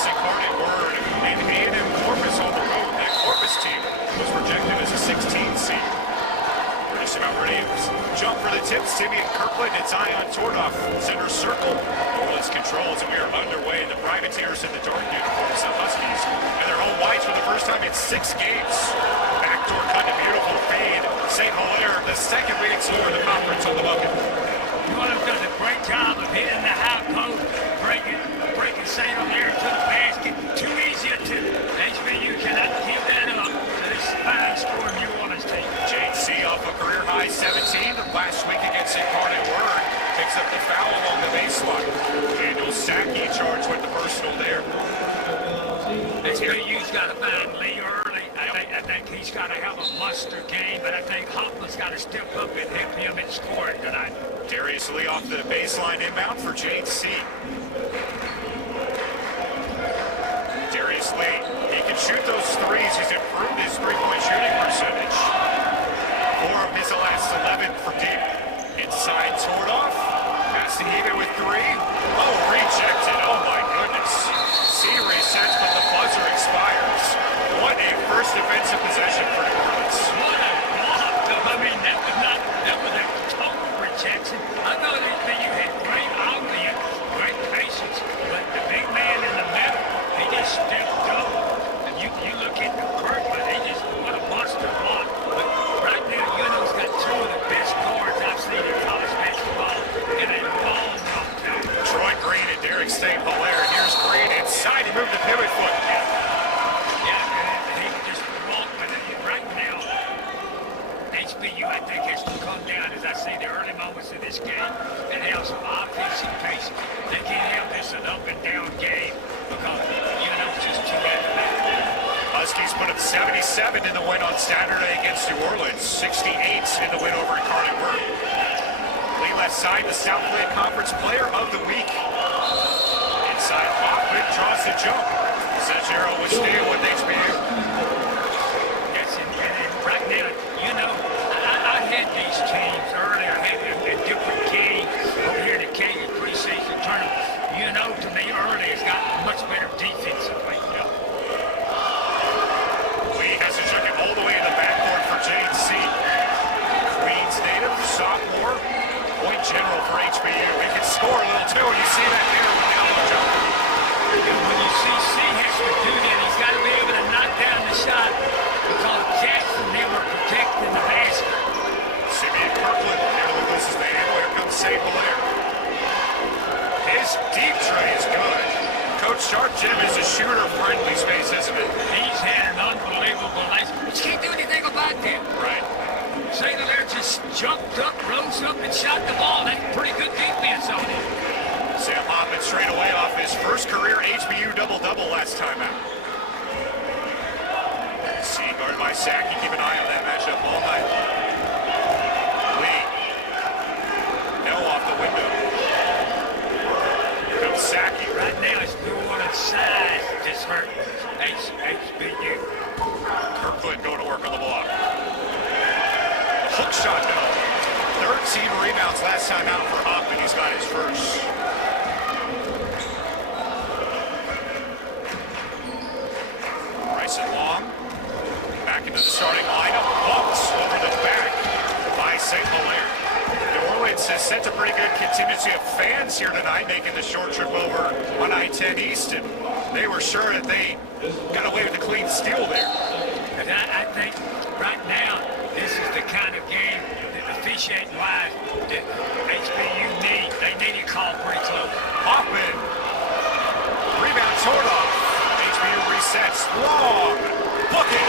against Incarnate Word and A&M Corpus on the road. That Corpus team was projected as a 16 seed. We're just about ready to jump for the tip. Simeon Kirkland and Zion Tordoff, center circle. Orleans controls, and we are underway. The Privateers in the dark uniforms, the Huskies, and their home whites for the first time in 6 games. Backdoor cut and beautiful fade. St. Hilaire, the second leading scorer in the conference on the bucket. Orleans does a great job of hitting the high post, breaking St. Hilaire to the basket. Too easy to HBU cannot give that up to this fine scoring New Orleans team. JC off a career high 17 last week against Incarnate Word. Picks up the foul along the baseline. Daniel Sackey charged with the personal there. HBU's got to find Lee early. I think he's got to have a muster game, but I think Hoffman's got to step up and help him in scoring tonight. Darius Lee off the baseline inbound for JC. Darius Lee, he can shoot those threes. He's improved his three-point shooting percentage. 4 of his last 11 from deep. Inside Tordoff, passing even with 3. Oh, rejected. Oh my goodness. C resets, but the buzzer expires. What a first defensive possession for New Orleans. What a block. I mean, that was a total rejection. I know that you had great outlet, great patience, but the big man in the middle, he just stepped up. And you look at the Kirkland, he just, what a monster block. But right now, UNO's got 2 of the best guards I've seen in college basketball in a long time. Troy Green and Derek St. Hilaire. Here's Green inside. He moved the pivot foot. HBU, I think, has to come down, as I say, the early moments of this game and have some offensive pace. They can't have this an up and down game because, it's just too athletic. Huskies put up 77 in the win on Saturday against New Orleans, 68 in the win over Incarnate Word. Lee left side, the Southland Conference Player of the Week. Inside Hoffman draws the jump. Sagero with steal with HBU. Yes, and right now, I had these teams earlier, had different games over here in the Canadian preseason tournament. To me, early has got much better defensively. Lee has to check it all the way in the backcourt for JC. Queens native, sophomore, point general for HBU. He can score a little too, and you see that here with the elbow jump. When you see C has to do that, he's got to be able to knock down the shot because Jackson never protecting the basket. Simeon Kirkland, there loses the handle. Here comes St. Hilaire. His deep tray is good. Coach Sharp Jim is a shooter-friendly space, isn't it? He's had an unbelievable night. But you can't do anything about that. Right. St. Hilaire just jumped up, rose up, and shot the ball. That's pretty good defense on it. Sam Hoffman straight away off his first career HBU double-double last time out. C guarded by Sackey. Keep an eye on that matchup all night. Lee. No off the window. Here comes Sackey. Right now, it's New Orleans size just hurt HBU. Kirkland going to work on the block. Hook shot, no. 13 rebounds last time out for Hoffman. He's got his first. Bryson Long. Back into the starting lineup. Bumped over the back by St. Hilaire. New Orleans has sent a pretty good contingency of fans here tonight, making the short trip over on I-10 East, and they were sure that they got away with a clean steal there. And I think right now, this is the kind of game that officiating-wise that HBU need. They need it called pretty close. Hoffman. Rebound Tordoff. HBU resets. Long. Bucket.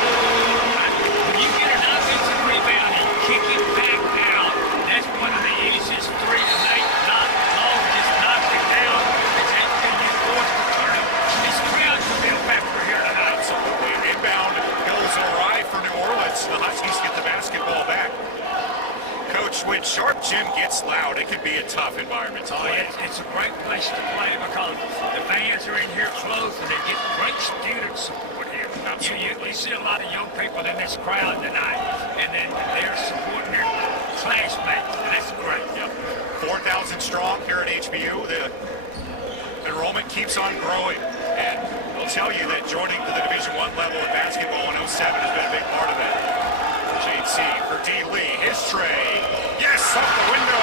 When you get an offensive rebound and kick it back out, that's one of the easiest 3 to make. Not long, just knocks it down. It's HBU forced to turn it. This crowd's a real factor here tonight. Absolutely. Inbound goes awry for New Orleans. The Huskies get the basketball back. Coach, when Sharp Jim gets loud, it can be a tough environment to play. It's a great place to play because the fans are in here close and they get great student support here. You see a lot of young people in this crowd tonight, and then they're supporting their classmates. That's great. Yep. 4,000 strong here at HBU. The enrollment keeps keeps on growing. And I'll tell you that joining to the Division I level of basketball in '07 has been a big part of that. JC for D. Lee, his tray. Yes, off the window.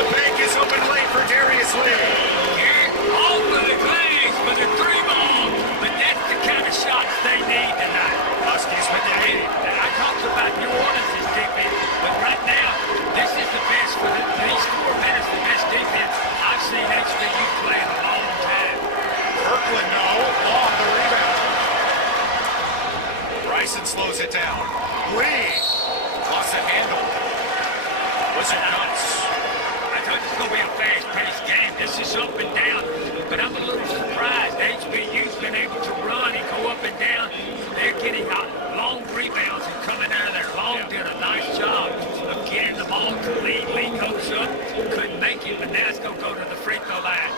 The bank is open late for Darius Lee. All for the Glaze for the 3-ball, but that's the kind of shots they need tonight. Huskies with the lead. I talked about New Orleans' defense, but right now, this is the best for these 4 minutes, the best defense I've seen HBU play in a long time. Kirkland, no. Long the rebound. Bryson slows it down. Lee lost the handle. Was it nuts? I thought it was going to be a fast-paced game. This is up and down, but I'm a little surprised. HBU's been able to run and go up and down. They're getting long rebounds and coming out of there. Long did a nice job of getting the ball to Lee. Lee goes up, couldn't make it, but now it's going to go to the free throw line.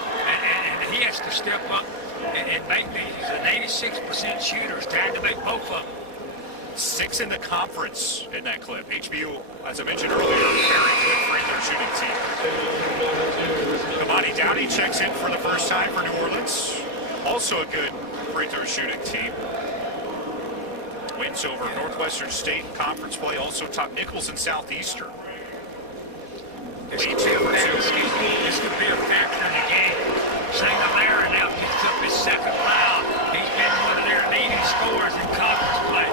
And he has to step up and make these. He's an 86% shooter. It's time to make both of them. 6 in the conference in that clip. HBU, as I mentioned earlier, very good free throw shooting team. Kamani Downey checks in for the first time for New Orleans. Also a good free throw shooting team. Wins over Northwestern State in conference play, also top Nichols and Southeastern. This could be a factor in the game. Singalera now picks up his second foul. He's been one of their leading scorers in conference play.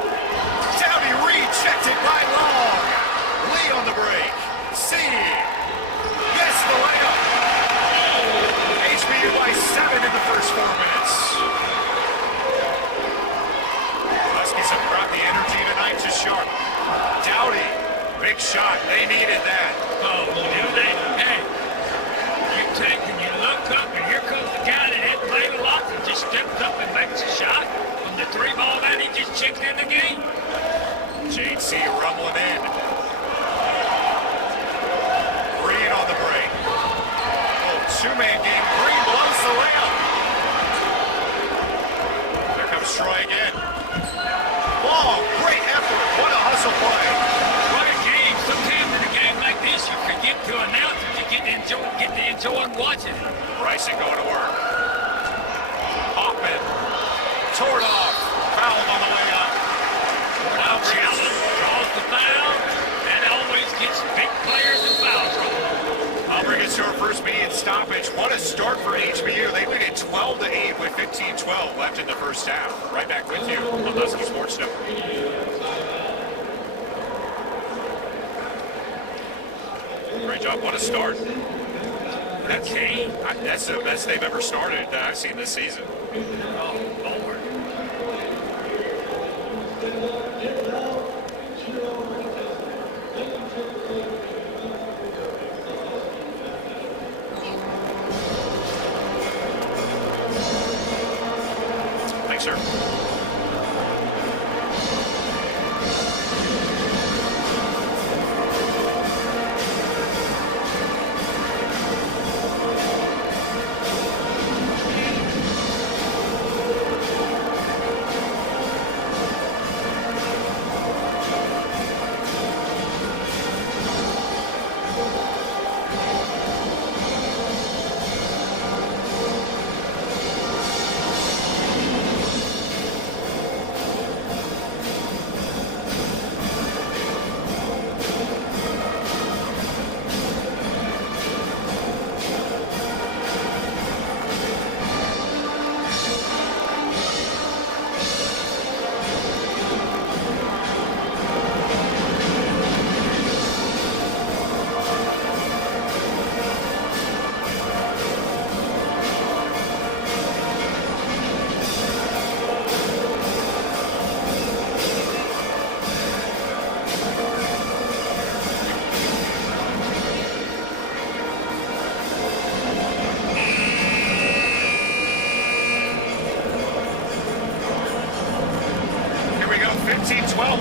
Downey rejected by Long. Lee on the break. C. Yes, the layup. HBU by 7 in the first 4 minutes. Huskies have brought the energy tonight to Sharp. Dowdy, big shot. They needed that. Oh, do they? Hey, you take and you look up, and here comes the guy that hadn't played a lot and just steps up and makes a shot from the 3-ball line. He just checked in the game. JC rumbling in. Green on the break. Oh, 2-man game. Green blows the layup. There comes Troy again. Long, great effort. What a hustle play. What a game. Sometimes in a game like this, you forget to announce it. You get to enjoy watching it. Bryson going to work. Hoffman. Tore it off. Fouled on the way up. Draws the foul, and always gets big players in foul trouble. I'll bring us to our first immediate stoppage. What a start for HBU. They lead at 12-8 with 15-12 left in the first half. Right back with you on Husky Sports Network. Great job. What a start. That's the best they've ever started that I've seen this season. Oh, Lord. Thanks, sir.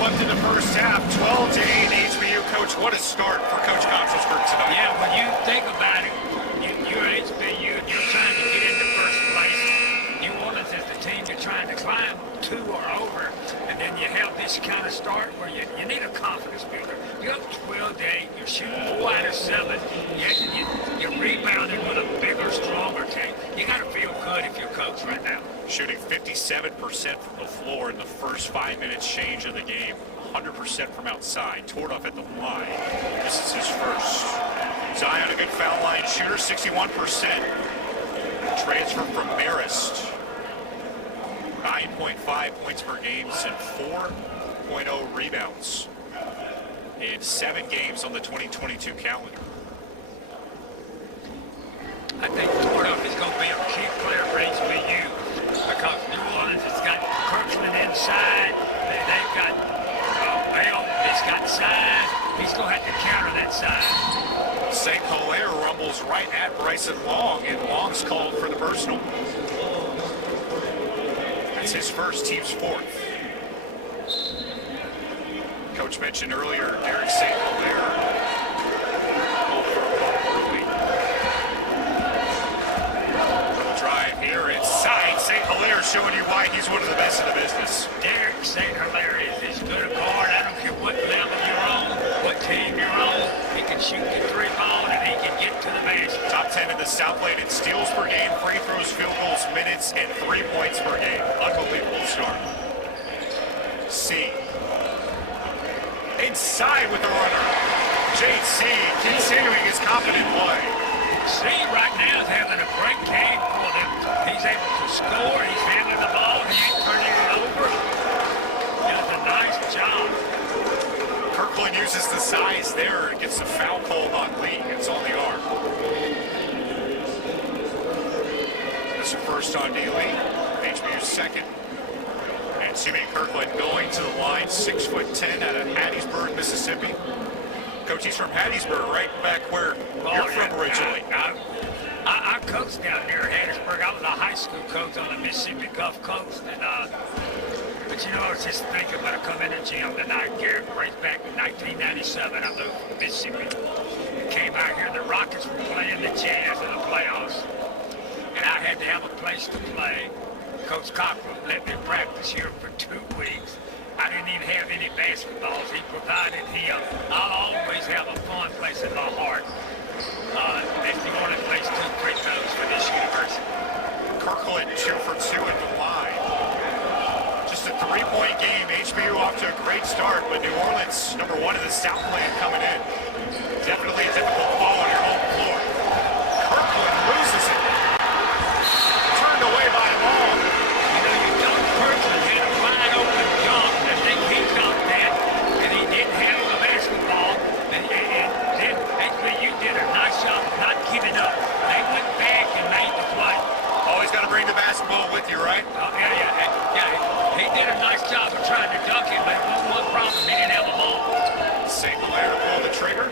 left in the first half, 12-8 HBU. Coach, what a start for Coach Kotzelsberg tonight. Yeah, when you think about it, you're HBU and you're trying to get into first place. New Orleans is the team you're trying to climb to or over, and then you have this kind of start where you need a confidence builder. You're up 12-8, you're shooting 4 out of 7, you're rebounding with a bigger, stronger team. You got to feel good if close right now. Shooting 57% from the floor in the first 5 minutes change of the game. 100% from outside. Tordoff at the line. This is his first. Zion, a good foul line shooter, 61%. Transfer from Marist. 9.5 points per game and 4.0 rebounds in 7 games on the 2022 calendar. I think Tordoff is going to be a key player for HBU because New Orleans has got Kirkland inside. They've got Bell. He's got size. He's going to have to counter that size. St. Hilaire rumbles right at Bryson Long, and Long's called for the personal. That's his first, team's fourth. Coach mentioned earlier, Derek St. Hilaire. Drive here inside. St. Hilaire showing you why he's one of the best in the business. Derek St. Hilaire is as good a guard. I don't care what level you're on, what team you're on. He can shoot the three-ball and he can get to the basket. Top 10 in the South Lane in steals per game, free throws, field goals, minutes, and 3 points per game. Unbelievable start. C. Inside with the runner. JC continuing his confident play. C right now is having a great game for them. He's able to score. He's handling the ball. He ain't turning it over. Does a nice job. Kirkland uses the size there and gets the foul called on Lee. It's on the arm. That's the first on D. Lee. HBU's second. And Simeon Kirkland going to the line, 6'10" out of Hattiesburg, Mississippi. Coach, he's from Hattiesburg, right back where you're from originally. I coached down there at Hattiesburg. I was a high school coach on the Mississippi Gulf Coast. But you know, I was just thinking when I come in the gym tonight, Garrett, right back in 1997, I moved from Mississippi. Came out here, the Rockets were playing the Jazz in the playoffs. And I had to have a place to play. Coach Cochran let me practice here for 2 weeks. I didn't even have any basketballs. He provided him. I'll always have a fun place in my heart. That's the only place to break those for this university. Kirkland 2 for 2 at the line. Just a 3-point game. HBU off to a great start, but New Orleans, number 1 in the Southland coming in. Definitely a difficult ball on your home floor. Kirkland loses it. Turned away by Long. You know, you don't Kirkland had a wide open jump. I think he jumped that, and he didn't handle the basketball. And then HBU did a nice job of not giving up. They went back and made the play. Always got to bring the basketball with you, right? Yeah. He did a nice job of trying to dunk it, but one problem, he didn't have the ball. St. Hilaire pull the trigger.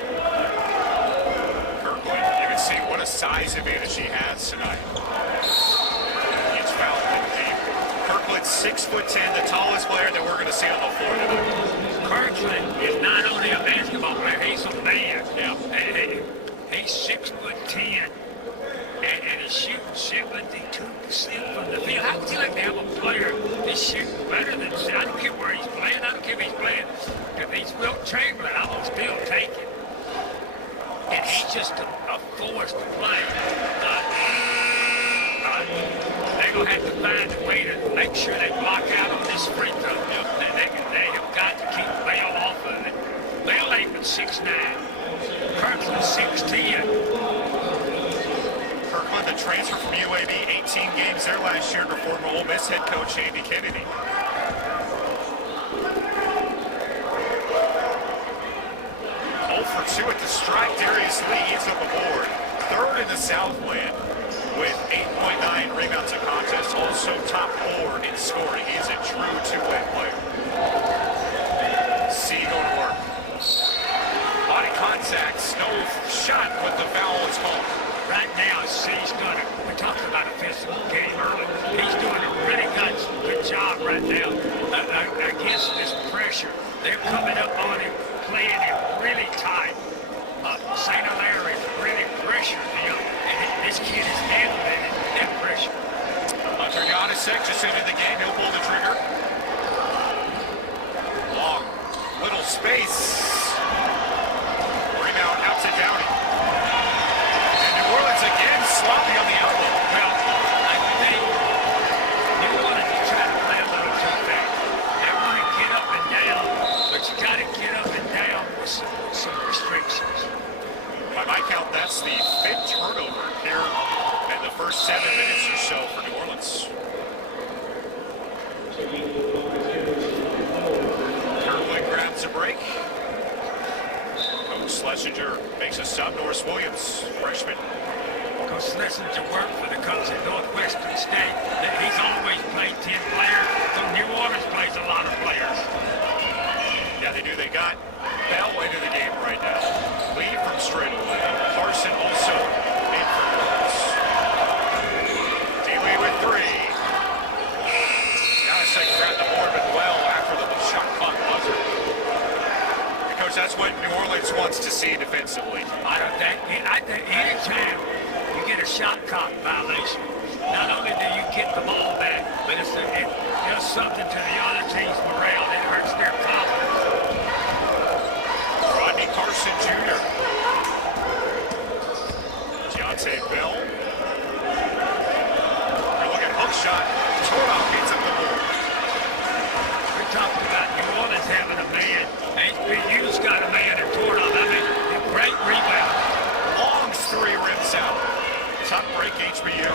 Kirkland, you can see what a size advantage he has tonight. He's fouled in deep. Kirkland 6'10", the tallest player that we're going to see on the floor tonight. Kirkland is not only a basketball player, he's a man. Yeah. He's 6'10", and he's shooting 72% from the field. How would you like to have a player that's shooting better than, I don't care where he's playing, I don't care if he's playing, if he's Wilt Chamberlain, I will still take it. And he's just a force to play. They're going to have to find a way to make sure they block out on this free throw. They have got to keep Bell off of it. Bell ain't but 6'9". Kirkland 6'10". Kirkland, the transfer from UAB, 18 games there last year before Ole Miss head coach Andy Kennedy. For 2 at the strike. Darius Lee eats up a board. Third in the Southland with 8.9 rebounds a contest. Also top 4 in scoring. He is a true two-way player. C going to work. Body contacts. No shot, but the foul is called. Right now, C's doing it. We talked about a physical game earlier. He's doing a really good job right now against this pressure. They're coming up on him, playing him really tight. St. Hilaire is really pressured him, and this kid is handling that pressure. Hunter Janusek just entered the game. He'll pull the trigger. Long, little space. Rebound out to Downey. And New Orleans again sloppy on the outlet. Well, I think first 7 minutes or so for New Orleans. Kirkland grabs a break. Coach Schlesinger makes a sub. Norris Williams, freshman. Coach Schlesinger worked for the coach at Northwestern State. He's always played 10 players, so New Orleans plays a lot of players. Yeah, they do. They got Bell into the game right now. Lee from straight away. Carson also in for Norris. D-Lee with 3. Now a second grab the board, but well after the shot clock buzzer. Because that's what New Orleans wants to see defensively. I think anytime you get a shot clock violation, not only do you get the ball back, but it does something to the other team's morale that hurts their confidence. Rodney Carson Jr. Deontay Bell. You're looking hook shot. Tordoff beats up the board. We're talking about New Orleans having a man. HBU's got a man in Tordoff. I mean, a great rebound. Long's 3 rims out. Top break HBU.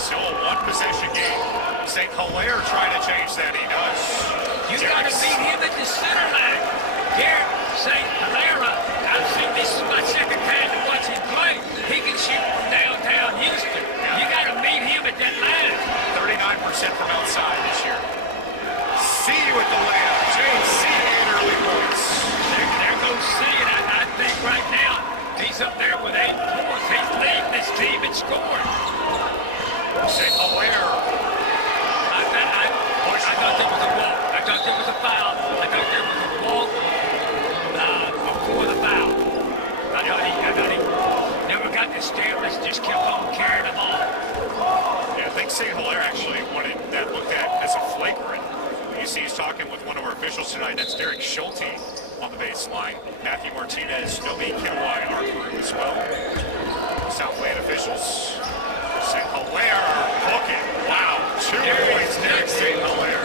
Still a 1-possession game. St. Hilaire trying to change that. He does. You got to beat him at the center line. Garrett, St. Hilaire, I've seen this is my second time to watch him play. He can shoot from downtown Houston. You got to meet him at that line. 39% from outside this year. C with the layup. James C in early points. There goes C, and I think right now he's up there with 8 points. He's leading this team in scoring. St. Hilaire. I thought there was a walk. I thought there was a foul. I thought there was a walk before the foul. I thought he never got the stimulus, just kept on carrying the ball. Yeah, I think St. Hilaire actually wanted that looked at as a flagrant. You see he's talking with one of our officials tonight. That's Derek Schulte on the baseline. Matthew Martinez, Nomi Kilwai in our crew as well. South Lane officials. St. Hilaire hooking. Wow, 2 points there, St. Hilaire.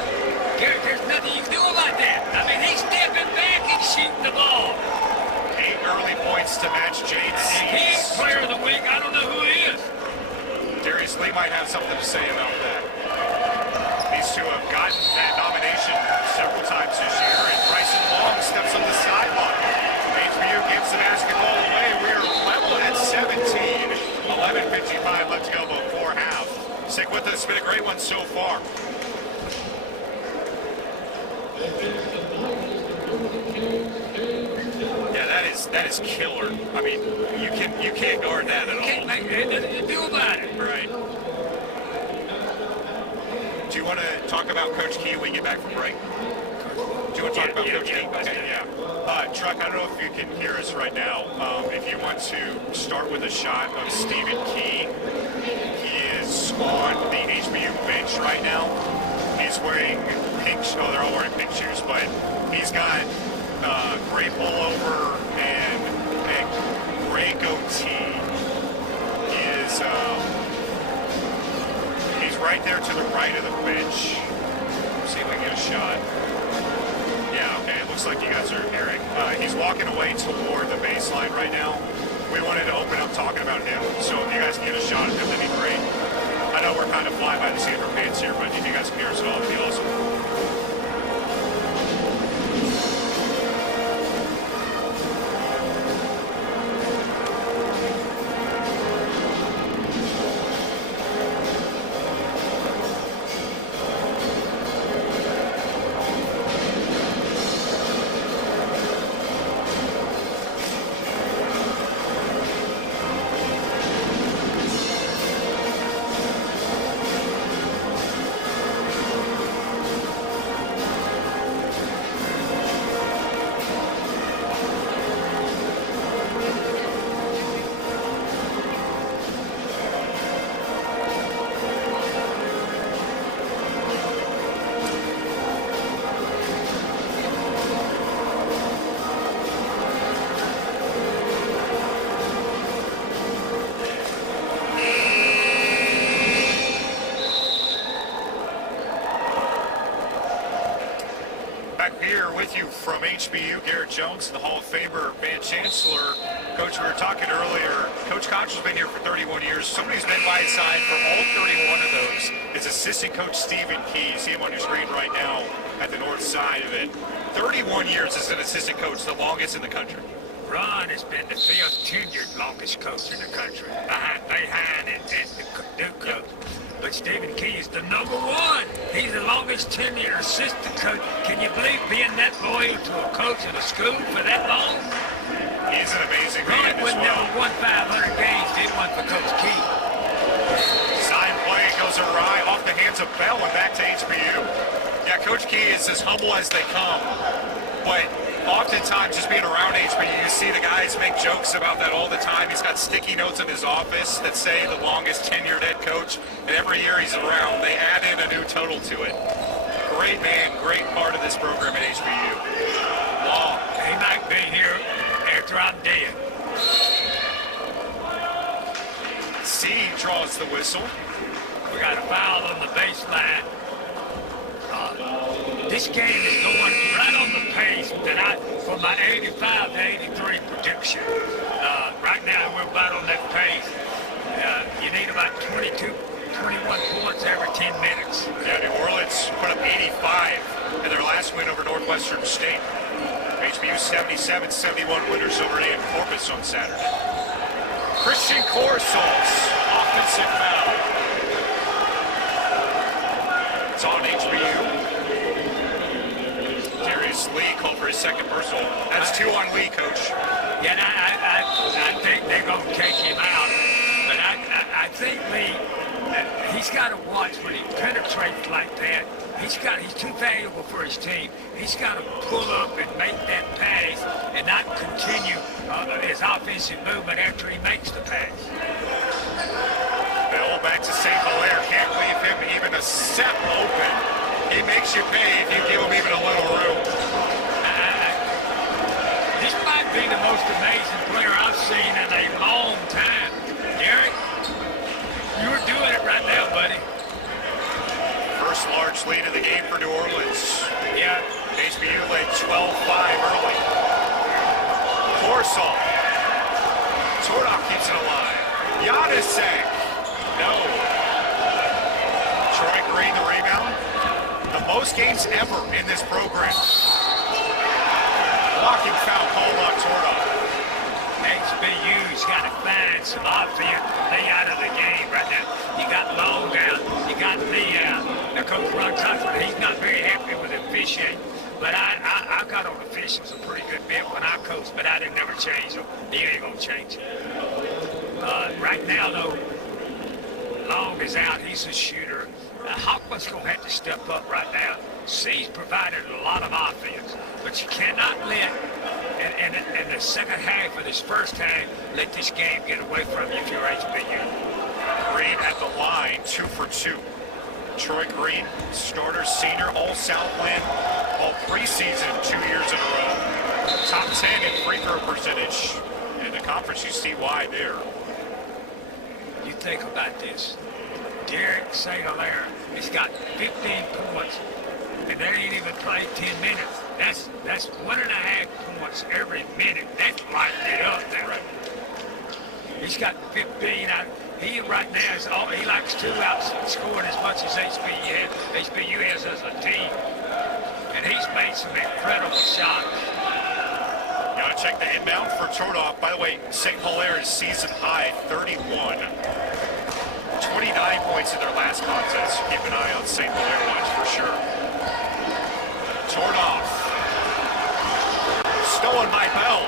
Garrett, there's nothing you can do about that. I mean, he's stepping back and shooting the ball. 8 early points to match James C. He ain't player of the week. I don't know who he is. Darius Lee might have something to say about that. These two have gotten that nomination several times this year, and Bryson Long steps on the sideline. HBU gives the basketball away. We are level at 17. 11:55 left to go before half. Stick with us. It's been a great one so far. Yeah, that is killer. I mean, you can't guard that at all. Can't make nothing to do about it. Right. Do you want to talk about Coach Key when we get back from break? Do you want to talk about Coach Key? Okay, yeah. Truck, I don't know if you can hear us right now. If you want to start with a shot of Stephen Key, he is on the HBU bench right now. He's wearing pink. Oh, they're all wearing pink shoes, but he's got gray pullover and a gray goatee. He's right there to the right of the bench. Let's see if we can get a shot. Yeah, okay, it looks like you guys are hearing. He's walking away toward the baseline right now. We wanted to open up talking about him, so if you guys can get a shot of him, that'd be great. I know we're kind of flying by the seat of our pants here, but if you guys can hear us at all, it'd be awesome. Back here with you from HBU, Garrett Jones, the Hall of Famer, Van Chancellor. Coach, we were talking earlier, Coach Koch has been here for 31 years. Somebody's been by his side for all 31 of those. It's assistant coach Stephen Key. You see him on your screen right now at the north side of it. 31 years as an assistant coach, the longest in the country. Ron has been the fifth tenured longest coach in the country, behind Bayheim and the new coach. But Stephen Key is the number one. He's the longest tenured assistant coach. Can you believe being that loyal to a coach at a school for that long? He's an amazing Ron man as would well. never won 500 games, did one for Coach Key. Sign play goes awry off the hands of Bell and back to HBU. Yeah, Coach Key is as humble as they come, but oftentimes just being around HBU, you see the guys make jokes about that all the time. He's got sticky notes in his office that say the longest tenured head coach, and every year he's around, they add in a new total to it. Great man, great part of this program at HBU. Long. He might be here after I'm dead. C draws the whistle. We got a foul on the baseline. This game is going right on the pace that for my 85 to 83 prediction. Right now we're about on that pace. You need about 22, 21 points every 10 minutes. Yeah, New Orleans put up 85 in their last win over Northwestern State. HBU 77-71 winners over A&M Corpus on Saturday. Christian Corsos, offensive foul. It's on HBU. Darius Lee called for his second personal. That's 2 on Lee, Coach. Yeah, and I think they're going to take him out. But I think Lee, he's got to watch when he penetrates like that. He's too valuable for his team. He's got to pull up and make that pass and not continue his offensive movement after he makes the pass. Bell back to St. Hilaire. Can't leave him even a step open. He makes you pay if you give him even a little room. This might be the most amazing player I've seen in a long time. Derek, you're doing it right now, buddy. First large lead of the game for New Orleans. Yeah. HBU led 12-5 early. Corsall. Tordoff keeps it alive. Yanisek. No. Troy Green, the rebound. The most games ever in this program. Blocking foul called on Tordoff. HBU's got to find some offense. They out of the game right now. You got Long out. You got Lee out. Now, Coach Ron Cochran, he's not very happy with officiating. But I got on officials a pretty good bit when I coached, but I didn't ever change them. He ain't going to change it. Right now, though, Long is out. He's a shooter. Hoffman's going to have to step up right now. C's provided a lot of offense, but you cannot let, in the second half of this first half, let this game get away from you if you're HBU. Green at the line, 2 for 2. Troy Green, starter, senior, all Southland, all preseason 2 years in a row. Top 10 in free throw percentage. In the conference, you see why there. You think about this. Derek St. Hilaire, he's got 15 points, and they ain't even played 10 minutes. That's 1.5 points every minute. That's lighting it up there. He's got 15 out. He right now is all he likes to outscoring as much as HBU has as a team. And he's made some incredible shots. Gotta check the inbound for Tordoff. By the way, St. Hilaire is season high, 31. 29 points in their last contest. Keep an eye on St. Hilaire watch for sure. Tordoff. Stolen by Bell.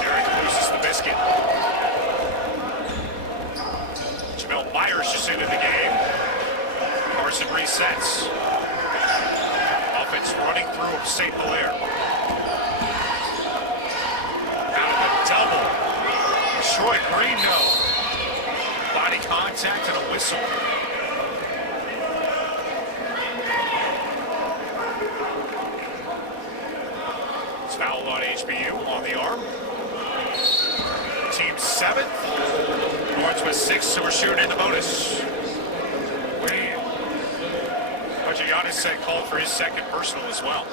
Derek loses the biscuit. Jamel Myers just into the game. Carson resets. Offense running through St. Hilaire. Out of the double. Troy Green, no. Body contact and a whistle. It's foul on HBU on the arm. Team 7th. North with 6, so we're shooting in the bonus. Coach Giannis said called for his second personal as well.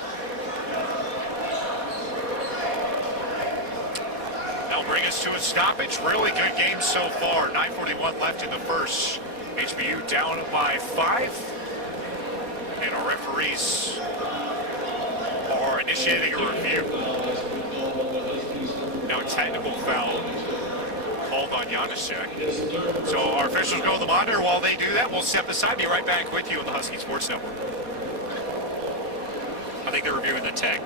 bring us to a stoppage. Really good game so far. 9:41 left in the first. HBU down by 5. And our referees are initiating a review. Now a technical foul called on Janacek. So our officials go to the monitor. While they do that, we'll step aside. Be right back with you on the Husky Sports Network. I think they're reviewing the tech.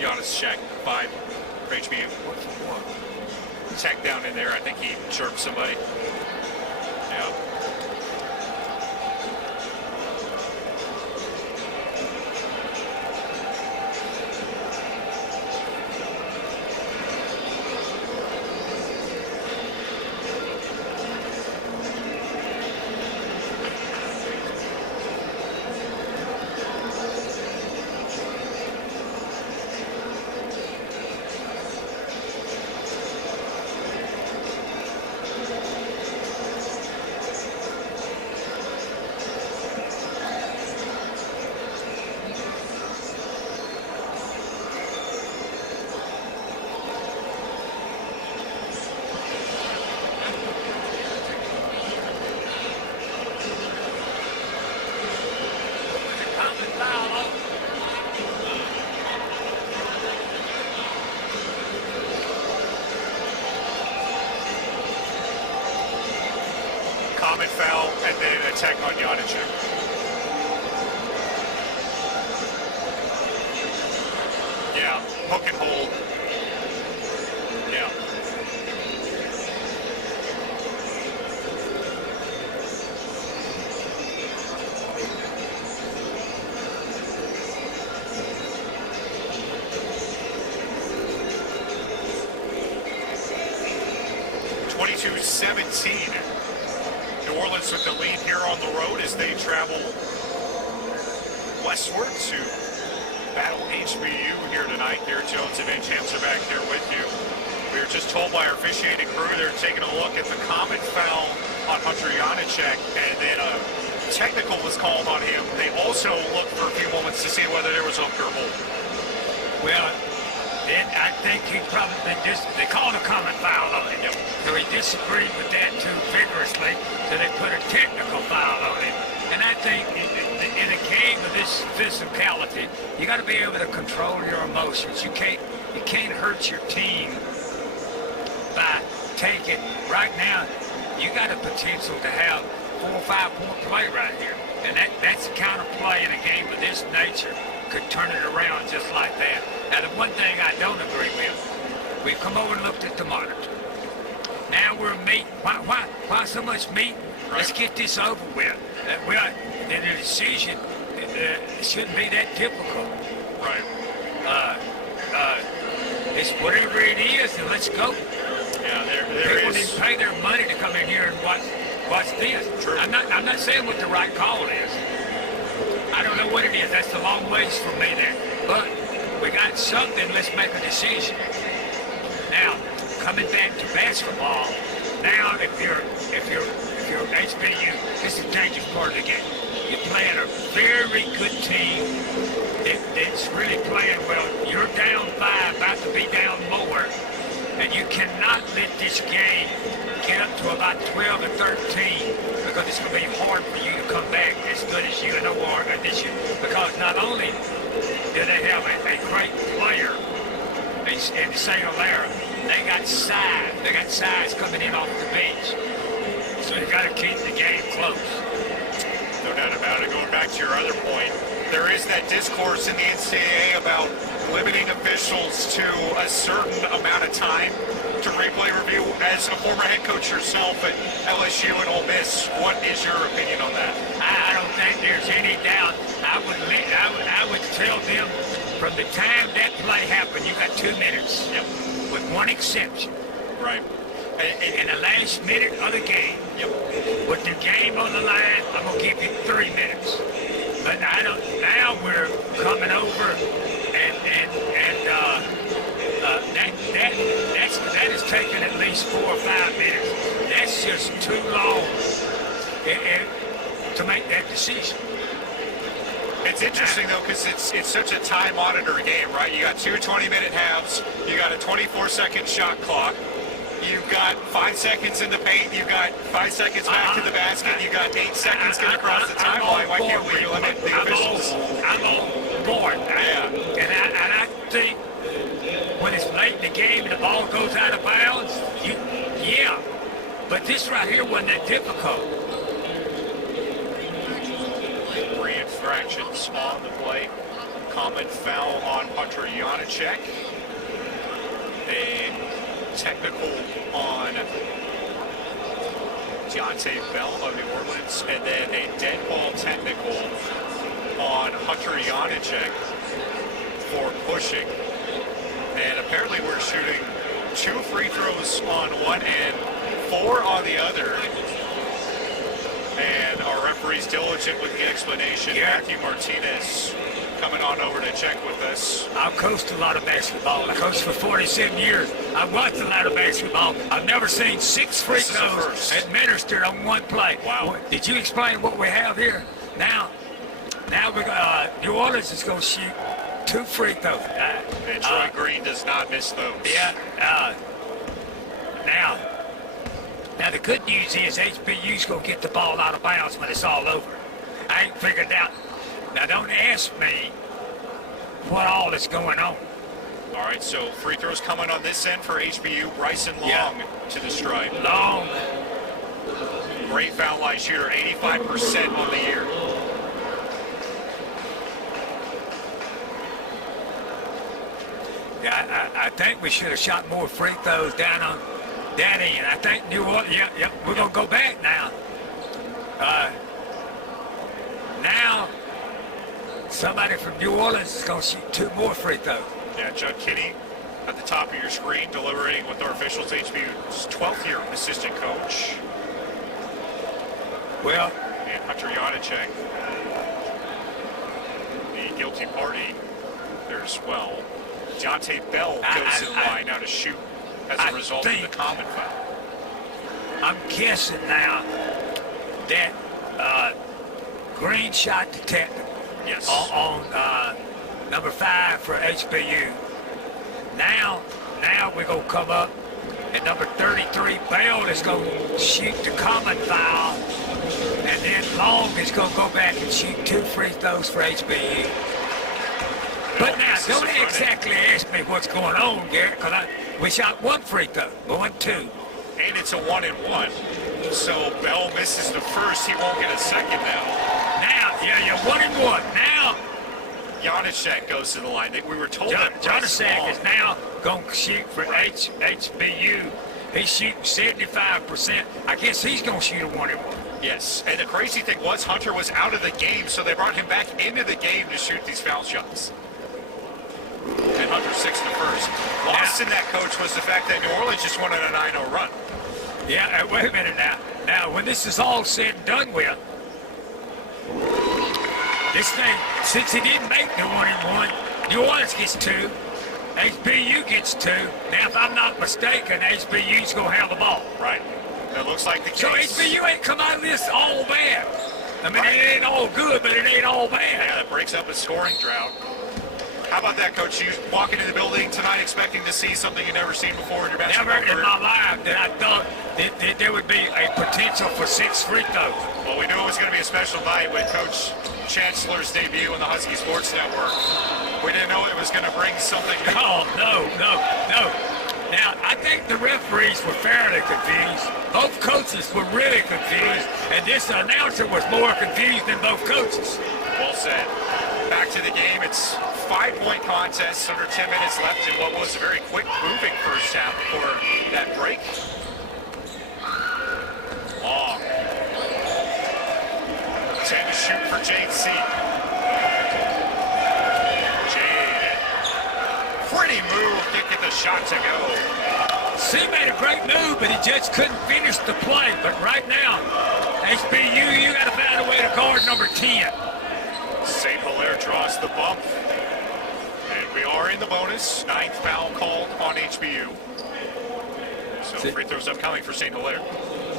Janacek, 5 for HBU. Tech down in there. I think he chirped somebody. Yeah. Common foul, and then an attack on Janacek. Yeah, hook and hold. Yeah. (22-17). New Orleans with the lead here on the road as they travel westward to battle HBU here tonight. Garrett Jones and Van Champs are back here with you. We were just told by our officiating crew they're taking a look at the common foul on Hunter Janacek, and then a technical was called on him. They also looked for a few moments to see whether there was hook or hold. Well, then I think he probably they called a common foul on him. So he disagreed with that too vigorously, so they put a technical foul on him. And I think in a game of this physicality, you got to be able to control your emotions. You can't hurt your team by taking. Right now, you got a potential to have 4 or 5 point play right here, and that's the kind of play in a game of this nature could turn it around just like that. Now, the one thing I don't agree with, we've come over and looked at the monitor. Now we're meeting. Why so much meeting? Right. Let's get this over with. The decision shouldn't be that difficult. Right. It's whatever it is, and let's go. Yeah, there People is. need to pay their money to come in here and watch this. True. I'm not saying what the right call is. I don't know what it is. That's a long ways from me there. But we got something. Let's make a decision. Now, coming back to basketball. Now, if you're HBU, this is the dangerous part of the game. You're playing a very good team that's really playing well. You're down 5, about to be down more, and you cannot let this game get up to about 12 or 13 because it's going to be hard for you to come back as good as you are this year. Because not only do they have a great player in Sagalera, they got size. They got size coming in off the bench. So you got to keep the game close. No doubt about it. Going back to your other point, there is that discourse in the NCAA about limiting officials to a certain amount of time to replay review. As a former head coach yourself at LSU and Ole Miss, what is your opinion on that? I don't think there's any doubt. I would tell them from the time that play happened, you got 2 minutes. Yep. With one exception. Right. In the last minute of the game, Yep. with the game on the line, I'm gonna give you 3 minutes. But I don't. Now we're coming over, that is taking at least 4 or 5 minutes. That's just too long to make that decision. It's interesting, though, because it's such a time monitor game, right? You got two 20-minute halves. You got a 24-second shot clock. You've got 5 seconds in the paint. You've got 5 seconds back to the basket. You got 8 seconds getting across the timeline. Why can't we limit the officials? I'm on board. Yeah. And I think when it's late in the game and the ball goes out of bounds, yeah. But this right here wasn't that difficult. 3 infractions on the play. Common foul on Hunter Janacek. A technical on Deontay Bell of New Orleans, and then a dead ball technical on Hunter Janacek for pushing. And apparently we're shooting 2 free throws on one end, 4 on the other. And our referee's diligent with the explanation. Yeah. Matthew Martinez coming on over to check with us. I've coached a lot of basketball. I coached for 47 years. I've watched a lot of basketball. I've never seen 6 free throws administered on one play. Wow. Did you explain what we have here? Now we got New Orleans is going to shoot 2 free throws. And Troy Green does not miss those. Yeah. Now the good news is HBU's going to get the ball out of bounds when it's all over. I ain't figured out. Now don't ask me what all is going on. All right, so free throws coming on this end for HBU. Bryson Long to the stripe. Long. Great foul line shooter, 85% on the year. Yeah, I think we should have shot more free throws down on that end. I think New Orleans, we're going to go back now. Now, somebody from New Orleans is going to shoot 2 more free throws. Yeah, Judd Kinney at the top of your screen, deliberating with our officials, HBU's 12th year assistant coach. Well, And Hunter Janacek, the guilty party there as well. Deontay Bell goes to the line now to shoot as a result of the common foul. I'm guessing now that Green shot the technical. Yes. On number 5 for HBU. Now we're going to come up, and number 33, Bell, is going to shoot the common foul, and then Long is going to go back and shoot 2 free throws for HBU. But now, don't exactly ask me what's going on, Garrett, because we shot 1 free throw, 1-2. And it's a 1-and-1. So Bell misses the first, he won't get a second now. Now, you're 1-and-1. Now, Janacek goes to the line. We were told that Janacek is now going to shoot for HBU. He's shooting 75%. I guess he's going to shoot a 1-and-1. Yes, and the crazy thing was Hunter was out of the game, so they brought him back into the game to shoot these foul shots. And Hunter 6 the first. Lost in that, coach, was the fact that New Orleans just went on a 9-0 run. Yeah, wait a minute now. Now, when this is all said and done with, this thing, since he didn't make the 1-and-1, New Orleans gets 2, HBU gets 2. Now, if I'm not mistaken, HBU's going to have the ball. Right. That looks like the case. So HBU ain't come out of this all bad. I mean, it ain't all good, but it ain't all bad. Yeah, that breaks up a scoring drought. How about that, Coach? You walking in the building tonight expecting to see something you've never seen before in your basketball Never career? in my life did I thought that there would be a potential for 6 free throws. Well, we knew it was going to be a special night with Coach Chancellor's debut on the Husky Sports Network. We didn't know it was going to bring something new. Oh, no. Now, I think the referees were fairly confused. Both coaches were really confused, and this announcer was more confused than both coaches. Well said. Back to the game. It's 5-point contest, under 10 minutes left in what was a very quick-moving first half before that break. Long. 10 to shoot for Jade C. Jade. Pretty move to get the shot to go. C made a great move, but he just couldn't finish the play. But right now, HBU, you got to find a way to guard number 10. St. Hilaire draws the bump. And we are in the bonus. 9th foul called on HBU. So free throws upcoming for St. Hilaire.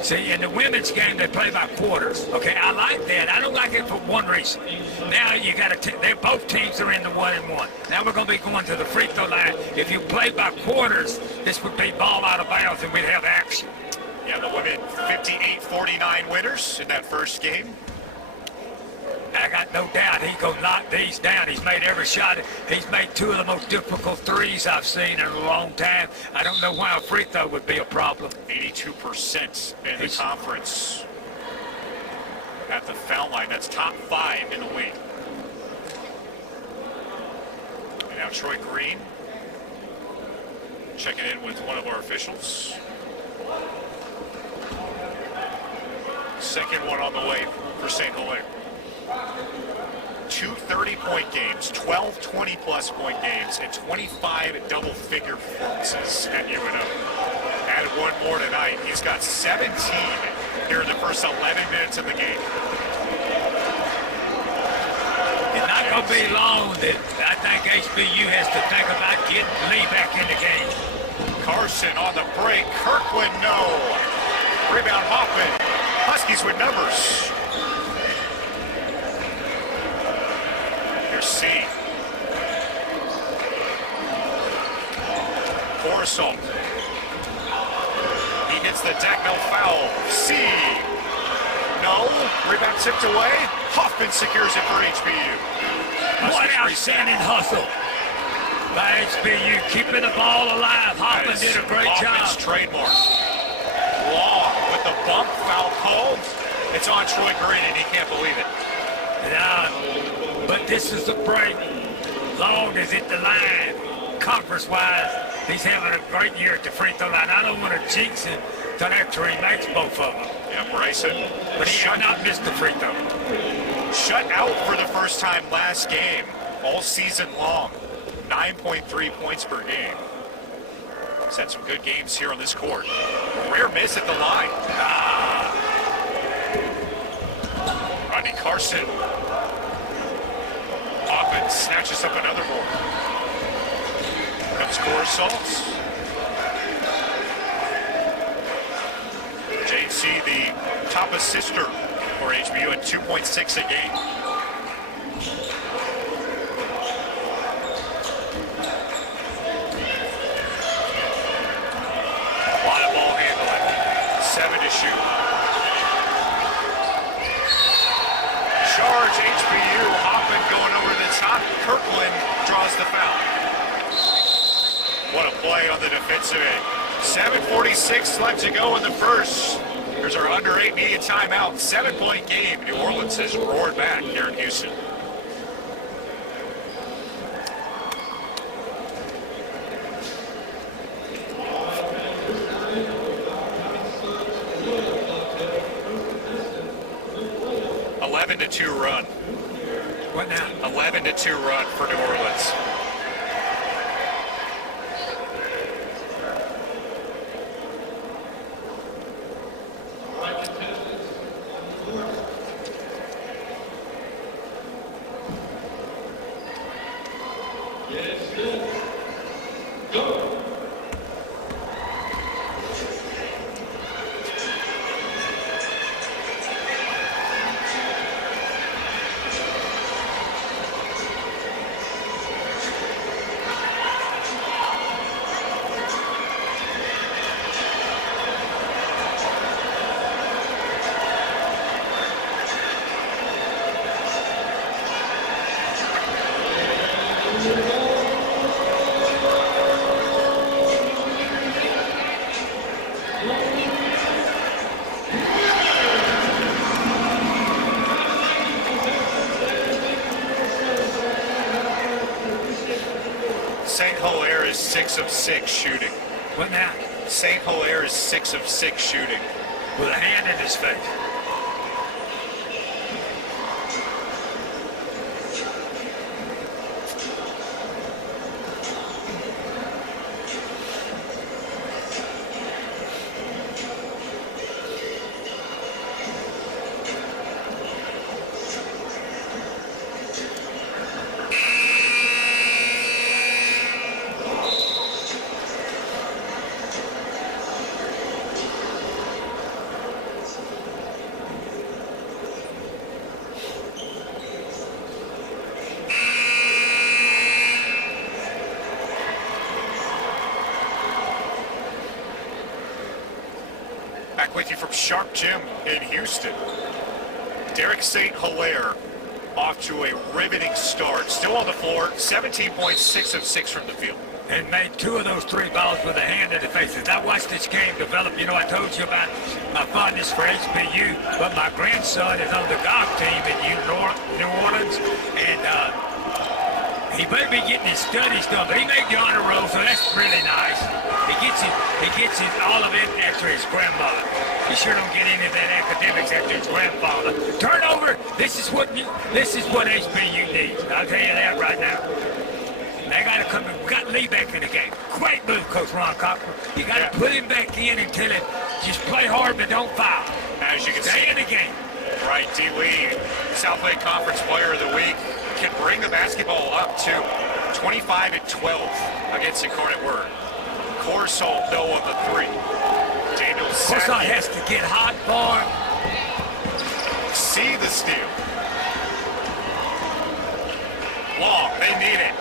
See, in the women's game, they play by quarters. Okay, I like that. I don't like it for one reason. Now you got to. They both teams are in the 1-and-1. Now we're going to be going to the free throw line. If you play by quarters, this would be ball out of bounds, and we'd have action. Yeah, the women 58-49 winners in that first game. I got no doubt he's going to knock these down. He's made every shot. He's made 2 of the most difficult threes I've seen in a long time. I don't know why a free throw would be a problem. 82% in the conference at the foul line. That's top 5 in the league. And now Troy Green checking in with one of our officials. Second one on the way for St. Hilaire. 2 30-point games, 12 20-plus point games, and 25 double-figure performances at UNO. Added one more tonight. He's got 17 here in the first 11 minutes of the game. It's not going to be long that I think HBU has to think about getting Lee back in the game. Carson on the break. Kirkland, no. Rebound Hoffman. Huskies with numbers. C. Borisov. He hits the deck, no foul. C. No. Rebound tipped away. Hoffman secures it for HBU. What outstanding hustle by HBU, keeping the ball alive. Hoffman did a great Hoffman's job. trademark. Long with the bump, foul called. It's on Troy Green, and he can't believe it. But this is a break. Long is it the line. Conference-wise, he's having a great year at the free throw line. I don't want to jinx it until after he makes both of them. Yeah, Bryson. But he should not miss the free throw. Shut out for the first time last game, all season long. 9.3 points per game. He's had some good games here on this court. Rare miss at the line. Rodney Carson. Hoffman snatches up another board. Comes Coruscant. JC, the top assister for HBU at 2.6 a game. A lot of ball handling. 7 to shoot. Charge HBU. Hoffman going over the top. Kirkland draws the foul. What a play on the defensive end. 7:46 left to go in the first. Here's our under 8 media timeout. 7-point game. New Orleans has roared back here in Houston. To 2 run. What now? 11-2 run for New Orleans. St. Hilaire is 6 of 6 shooting. What now? St. Hilaire is 6 of 6 shooting. With a hand in his face. Back with you from Sharp Gym in Houston. Derek St. Hilaire off to a riveting start. Still on the floor, 17.6 of 6 from the field. And made 2 of those 3 balls with a hand in the faces. I watched this game develop. You know, I told you about my fondness for HBU, but my grandson is on the golf team in New Orleans, and he better be getting his studies done, but he made the honor roll, so that's really nice. He gets all of it after his grandmother. He sure don't get any of that academics after his grandfather. Turnover, this is what HBU needs. I'll tell you that right now. They got to come in. We got Lee back in the game. Great move, Coach Ron Cochran. You got to put him back in and tell him, just play hard but don't foul. As you can Stay see in the game. Right, D. Lee, Southland Conference Player of the Week, can bring the basketball up to 25 and 12 against Incarnate Word. Corsol, no on the 3. Daniel Corsol Sackey. has to get hot for him. See the steal. Long, they need it.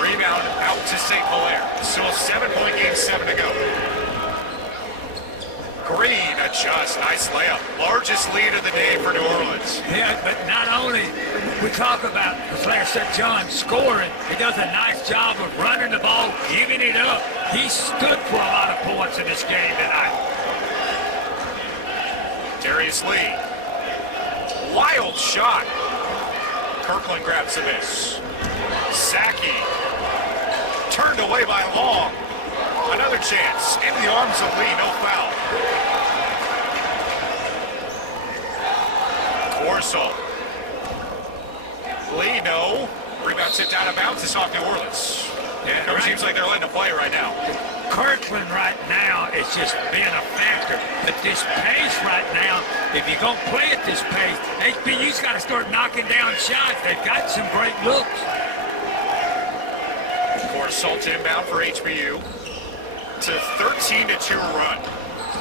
Rebound out to St. Hilaire. Still a 7-point game, 7 to go. Green adjusts, nice layup. Largest lead of the day for New Orleans. Yeah, but not only we talk about the player St. John scoring, he does a nice job of running the ball, giving it up. He stood for a lot of points in this game tonight. Darius Lee. Wild shot. Kirkland grabs the miss. Sackey. Turned away by Long. Another chance. In the arms of Lee, no foul. Corsol. Lee, no. Rebound tipped out of bounds. It's off New Orleans. Yeah, it seems like they're letting it play right now. Kirkland right now is just being a factor. But this pace right now, if you're going to play at this pace, HBU's got to start knocking down shots. They've got some great looks. Corsol to inbound for HBU. To 13-2 run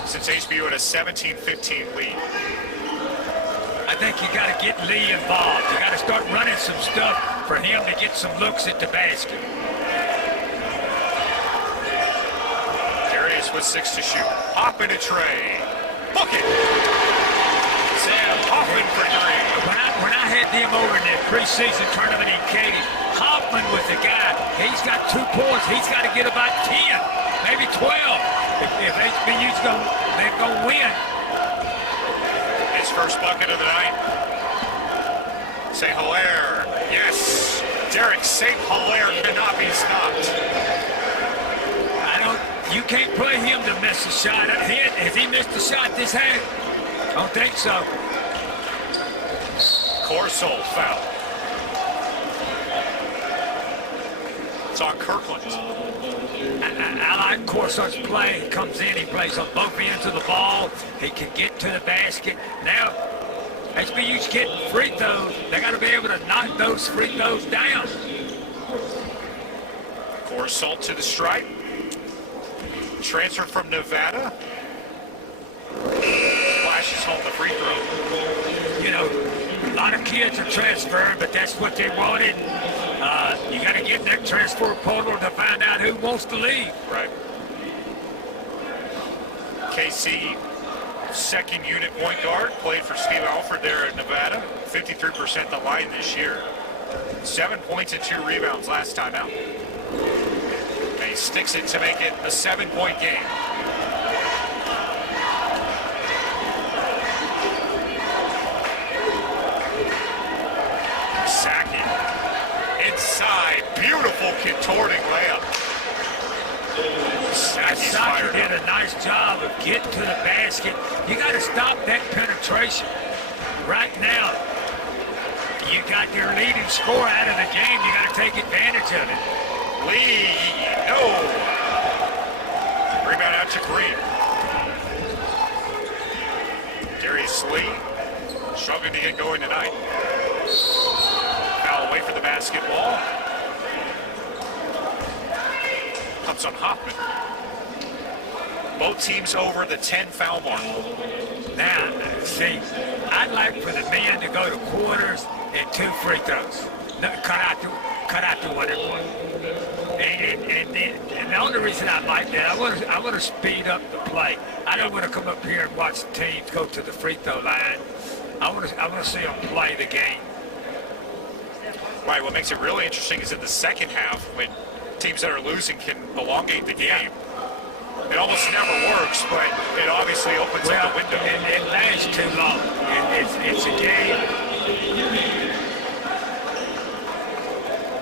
since HBU had a 17-15 lead. I think you got to get Lee involved. You got to start running some stuff for him to get some looks at the basket. Darius with 6 to shoot. Hoffman to Trey. Book it. Sam Hoffman for 3. When I had them over in that preseason tournament in Katy, Hoffman was the guy. He's got 2 points. He's got to get about 10. Maybe 12 if HBU's they're going to win. His first bucket of the night. St. Hilaire, yes. Derek St. Hilaire cannot be stopped. You can't play him to miss a shot. Has he missed a shot this half? I don't think so. Corsol foul. It's on Kirkland. I like Corsol's play. He comes in, he plays on both ends of the ball. He can get to the basket. Now, HBU's getting free throws. They got to be able to knock those free throws down. Corsol to the stripe. Transfer from Nevada. Flashes home the free throw. You know, a lot of kids are transferring, but that's what they wanted. You got to get in that transfer portal to find out who wants to leave. Right. KC, second unit point guard, played for Steve Alford there in Nevada. 53% the line this year. 7 points and 2 rebounds last time out. And he sticks it to make it a 7-point game. Sackey. Inside. Beautiful contorting layup. Sackey did a nice job of getting to the basket. You got to stop that penetration. Right now, you got your leading scorer out of the game. You got to take advantage of it. Lee, no. Rebound out to Green. Darius Lee struggling to get going tonight. Foul away for the basketball. Comes on Hoffman. Both teams over the 10 foul mark. Now, see, I'd like for the men to go to quarters and 2 free throws. No, cut out the whatever one. And the only reason I like that, I want to speed up the play. I don't want to come up here and watch the teams go to the free throw line. I want to see them play the game. Right, what makes it really interesting is in the second half, when teams that are losing can elongate the game. It almost never works, but it obviously opens up the window. It lasts too long. It's a game.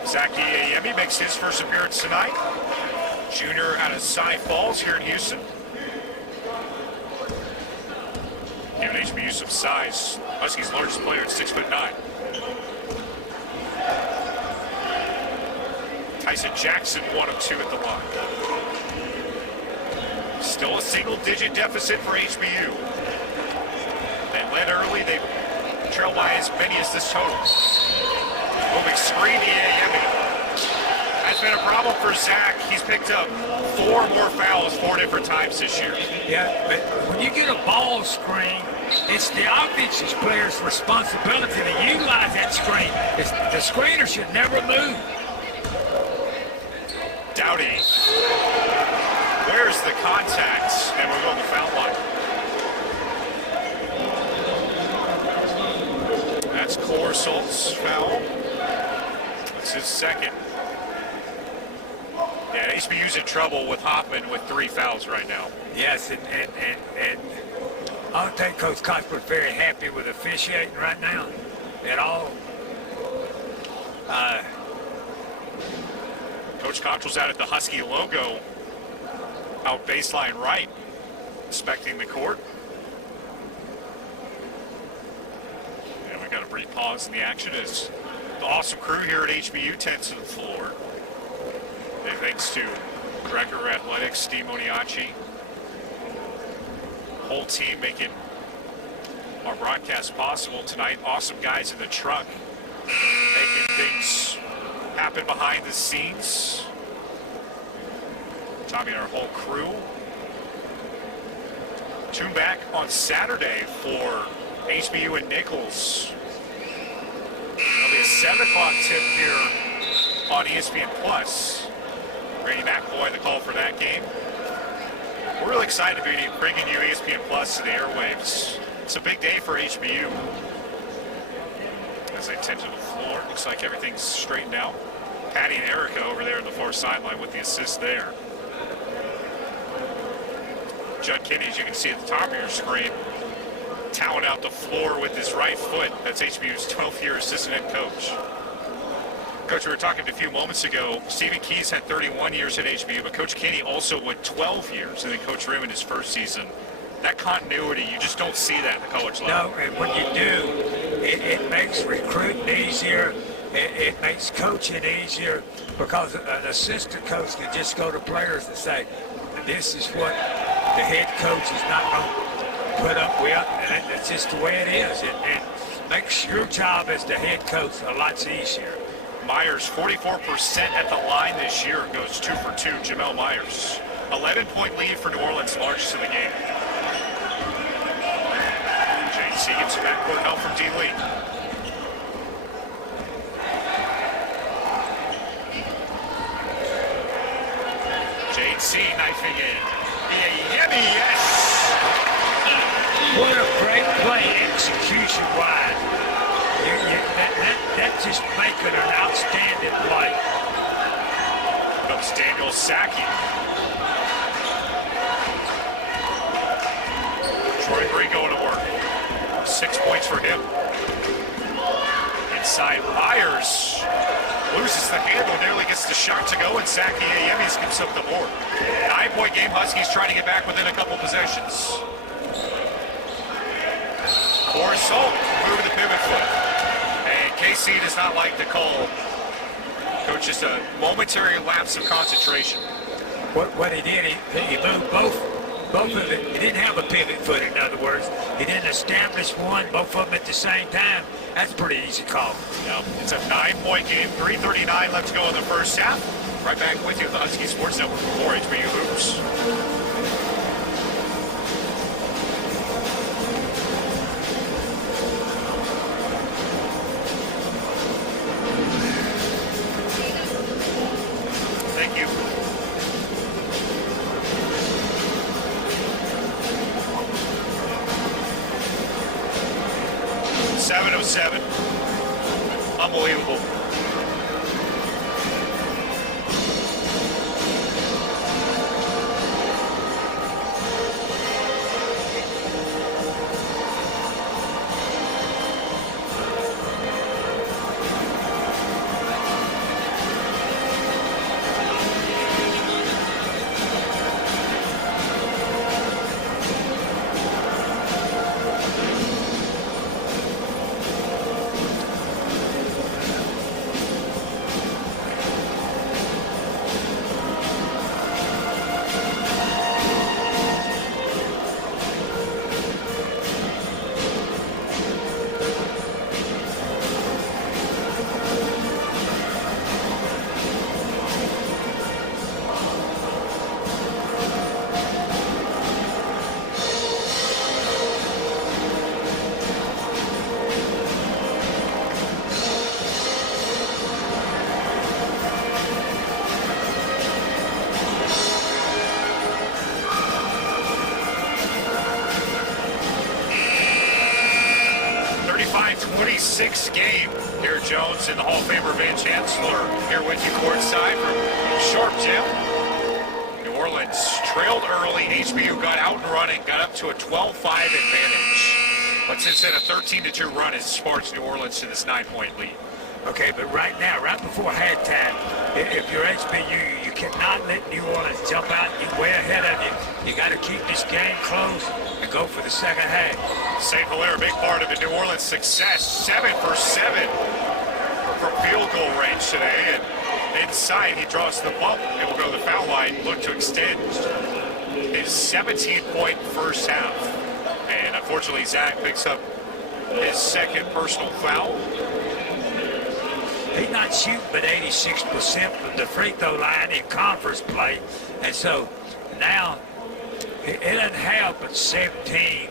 Zach Iayemi makes his first appearance tonight. Junior out of Cy Falls here in Houston. Giving HBU some size. Huskies' largest player at 6'9". Tyson Jackson, 1 of 2 at the line. Still a single-digit deficit for HBU. They led early. They trail by as many as this total. Moving screen, that's been a problem for Zach. He's picked up 4 more fouls 4 different times this year. Yeah, but when you get a ball screen, it's the offensive player's responsibility to utilize that screen. The screener should never move. Dowdy. Where's the contact? And we're going to foul line. That's Corsol's foul. That's his second. Yeah, HBU's in trouble with Hoffman with 3 fouls right now. Yes, and I don't think Coach Cosper's very happy with officiating right now at all. Coach Cottrell's out at the Husky logo, out baseline right, inspecting the court. And we got a brief pause in the action as the awesome crew here at HBU tends to the floor. And thanks to Director Athletics, Steve Moniachi, whole team making our broadcast possible tonight. Awesome guys in the truck making things happen behind the scenes. Tommy and our whole crew. Tune back on Saturday for HBU and Nichols. It'll be a 7 o'clock tip here on ESPN Plus. Brady McAvoy, the call for that game. We're really excited to be bringing you ESPN Plus to the airwaves. It's a big day for HBU. As they tend to the floor, looks like everything's straightened out. Patty and Erica over there on the far sideline with the assist there. Judd Kinney, as you can see at the top of your screen, toweling out the floor with his right foot. That's HBU's 12th year assistant head coach. Coach, we were talking a few moments ago. Stephen Keys had 31 years at HBU, but Coach Kinney also went 12 years, and then Coach Rim in his first season. That continuity, you just don't see that at the college level. No, and when you do, it makes recruiting easier. It makes coaching easier because an assistant coach can just go to players and say, this is what the head coach is not going to put up with, and it's just the way it is. It makes your job as the head coach a lot easier. Myers, 44% at the line this year, goes 2 for 2. Jamel Myers, 11-point lead for New Orleans, largest of the game. JC gets backcourt help from D. Lee. JC knifing in. Yes! What a great play execution-wise. That just makes it an outstanding play. Comes Daniel Sacchi. Troy Bree going to work. 6 points for him. Inside Myers. Loses the handle, nearly gets the shot to go, and Zach Iayemi skips up the board. 9-point game, Huskies trying to get back within a couple possessions. Corsol moving the pivot foot. And KC does not like the call. Coach, just a momentary lapse of concentration. What he did, he moved both of it. He didn't have a pivot foot, in other words. He didn't establish one, both of them at the same time. That's a pretty easy call. No, it's a 9-point game, 3:39 left to go in the first half. Right back with you at the Husky Sports Network for HBU Hoops. Thank 7 of 7. Unbelievable. Sixth game here, Jones and the Hall of Famer Van Chancellor here with you courtside from Sharp Gym. New Orleans trailed early. HBU got out and running, got up to a 12-5 advantage. But since then, a 13-2 run has sparked New Orleans to this 9-point lead. Okay, but right now, right before halftime, if you're HBU, you cannot let New Orleans jump out and get way ahead of you. You got to keep this game close and go for the second half. St. Hilaire, a big part of the New Orleans success. 7 for 7 from field goal range today. And inside, he draws the bump and will go to the foul line, look to extend his 17-point first half. And unfortunately, Zach picks up his second personal foul. He's not shooting but 86% from the free throw line in conference play. And so now it doesn't have but 17.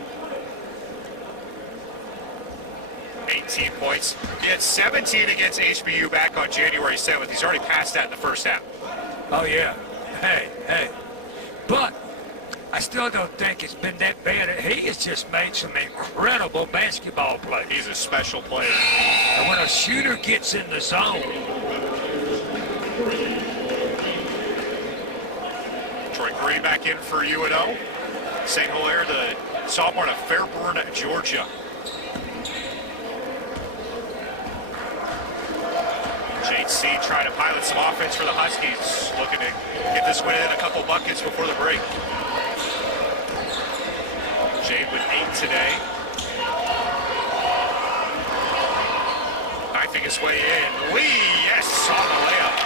18 points. He had 17 against HBU back on January 7th. He's already passed that in the first half. Oh, yeah. Hey. But I still don't think it's been that bad. He has just made some incredible basketball plays. He's a special player. And when a shooter gets in the zone. Troy Green back in for UNO. St. Hilaire, the sophomore out of Fairburn, Georgia. JC trying to pilot some offense for the Huskies. Looking to get this one in a couple buckets before the break. Jade with 8 today. Knifing his way in. Lee, yes, on the layup.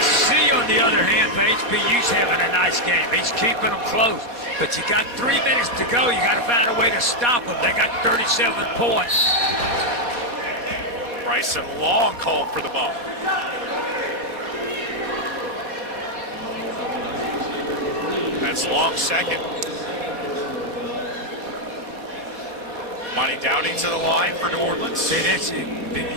C, on the other hand, for HBU's having a nice game. He's keeping them close. But you got 3 minutes to go. You got to find a way to stop them. They got 37 points. Bryson Long called for the ball. That's Long second. Monty Dowdy to the line for New Orleans. See,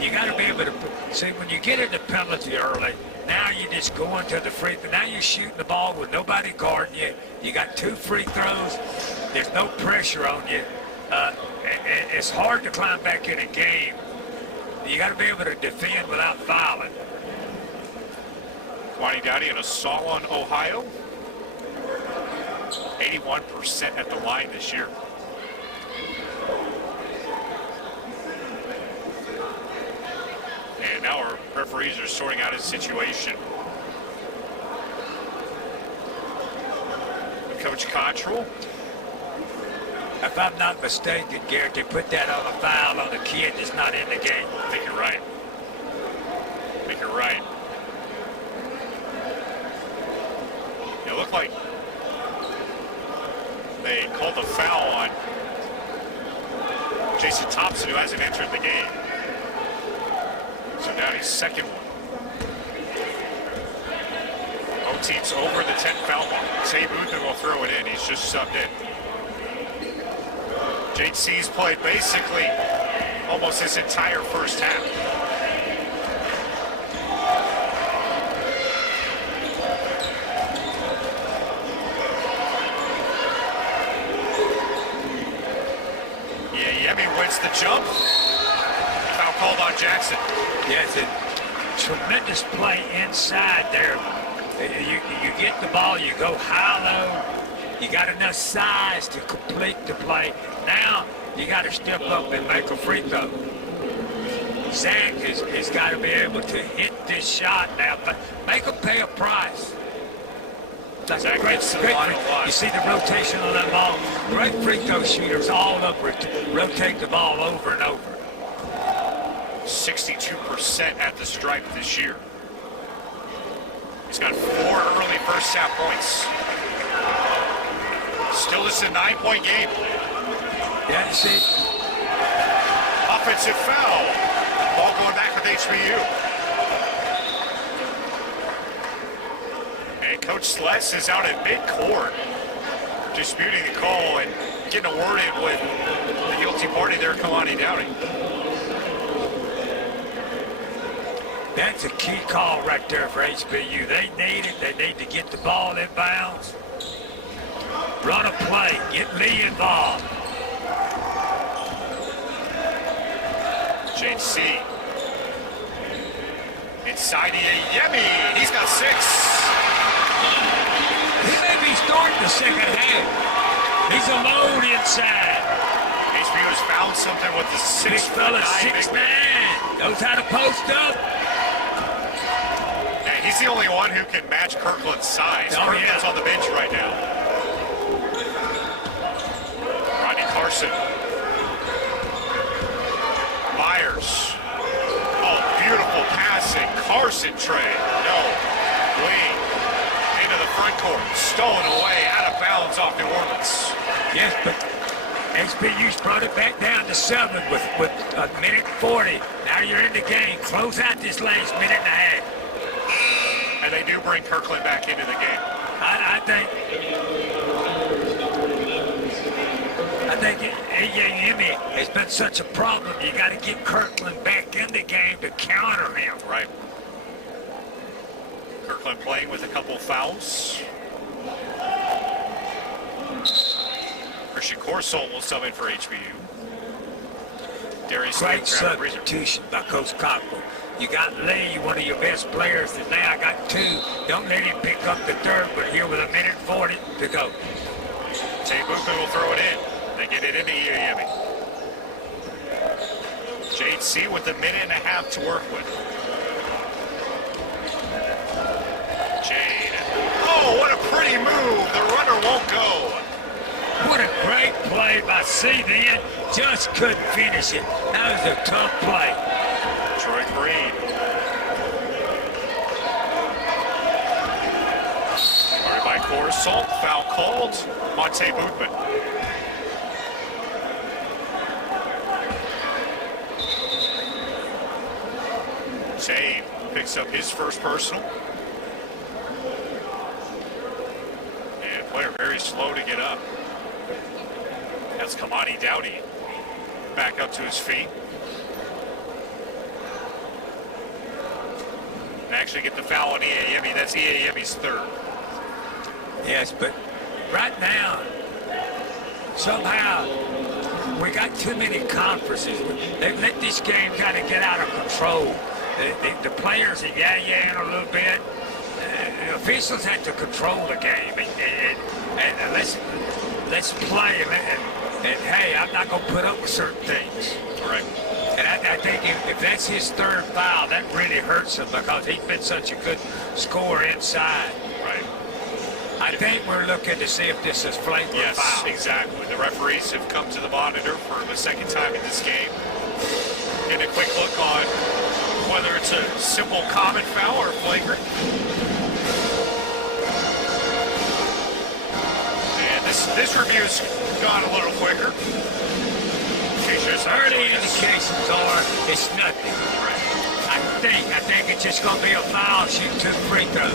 you got to be able to see when you get into penalty early. Now you just go into the free throw. Now you're shooting the ball with nobody guarding you. You got 2 free throws. There's no pressure on you. It's hard to climb back in a game. You got to be able to defend without fouling. Monty Dowdy in Solon, Ohio. 81% at the line this year. And now our referees are sorting out his situation. Coach Cottrell. If I'm not mistaken, Garrett, they put that on a foul on a kid that's not in the game. I think you're right. It looked like they called the foul on Jason Thompson, who hasn't entered the game. So now he's second one. Both teams over the 10 foul mark. Tay Boothman will throw it in. He's just subbed in. JC's played basically almost his entire first half. Yeah, Yemi wins Gets the jump. Foul called on Jackson. Yes, a tremendous play inside there. You get the ball, you go high-low. You got enough size to complete the play. Now, you got to step up and make a free throw. Zach has got to be able to hit this shot now, but make him pay a price. That's Zach great. gets to the line a lot. You see the rotation of that ball. Great free throw shooters all up, rotate the ball over and over. 62% at the stripe this year. He's got 4 early first half points. Still, this is a 9-point game. Yeah, you see. Offensive foul. Ball going back with HBU. And Coach Sless is out at midcourt, disputing the call and getting a word in with the guilty party there, Kalani Downing. That's a key call right there for HBU. They need it. They need to get the ball in bounds. Run a play. Get Lee involved. JC. Inside Yemi. He's got 6. He may be starting the second half. He's alone inside. HBU has found something with the 6 fella, 6'9". Knows how to post up. And he's the only one who can match Kirkland's size. Oh, Kirkland's yeah. on the bench right now. Rodney Carson. Myers. Oh, beautiful passing. Carson trade. No. Wing. Into the front court. Stolen away. Out of bounds off New Orleans. Yes, but HBU's brought it back down to 7 with a minute 40. Now you're in the game. Close out this last minute and a half. And they do bring Kirkland back into the game. I think Yemi has been such a problem. You got to get Kirkland back in the game to counter him. Right. Kirkland playing with a couple fouls. Christian Corsol will sub in for HBU. Darius Great Smith, grab a breather. substitution by Coach Cockle. You got Lee, one of your best players, and now I got 2. Don't let him pick up the third, but here with a minute 40 to go. Tay Bookman will throw it in. They get it into Yemi. JC with a minute and a half to work with. Jade. Oh, what a pretty move. The runner won't go. What a great play by C-Man. Just couldn't finish it. That was a tough play. Troy Green. Guarded by Corsol. Foul called. Monte Bootman. Jade picks up his first personal. And player very slow to get up. That's Kamani Dowdy back up to his feet. And actually get the foul on Yemi. That's Yemi's 3rd. Yes, but right now, somehow, we got too many conferences. They've let this game kind of get out of control. The players are yeah-yeahing a little bit. The officials have to control the game. And let's play. And hey, I'm not going to put up with certain things. Correct. And I think if that's his 3rd foul, that really hurts him because he's been such a good scorer inside. Right. I think we're looking to see if this is flagrant Yes, foul. exactly. The referees have come to the monitor for the 2nd time in this game. Getting a quick look on whether it's a simple common foul or flagrant. And this review's gone a little quicker. Early indications are it's nothing. I think it's just going to be a foul, shoot 2 free throws.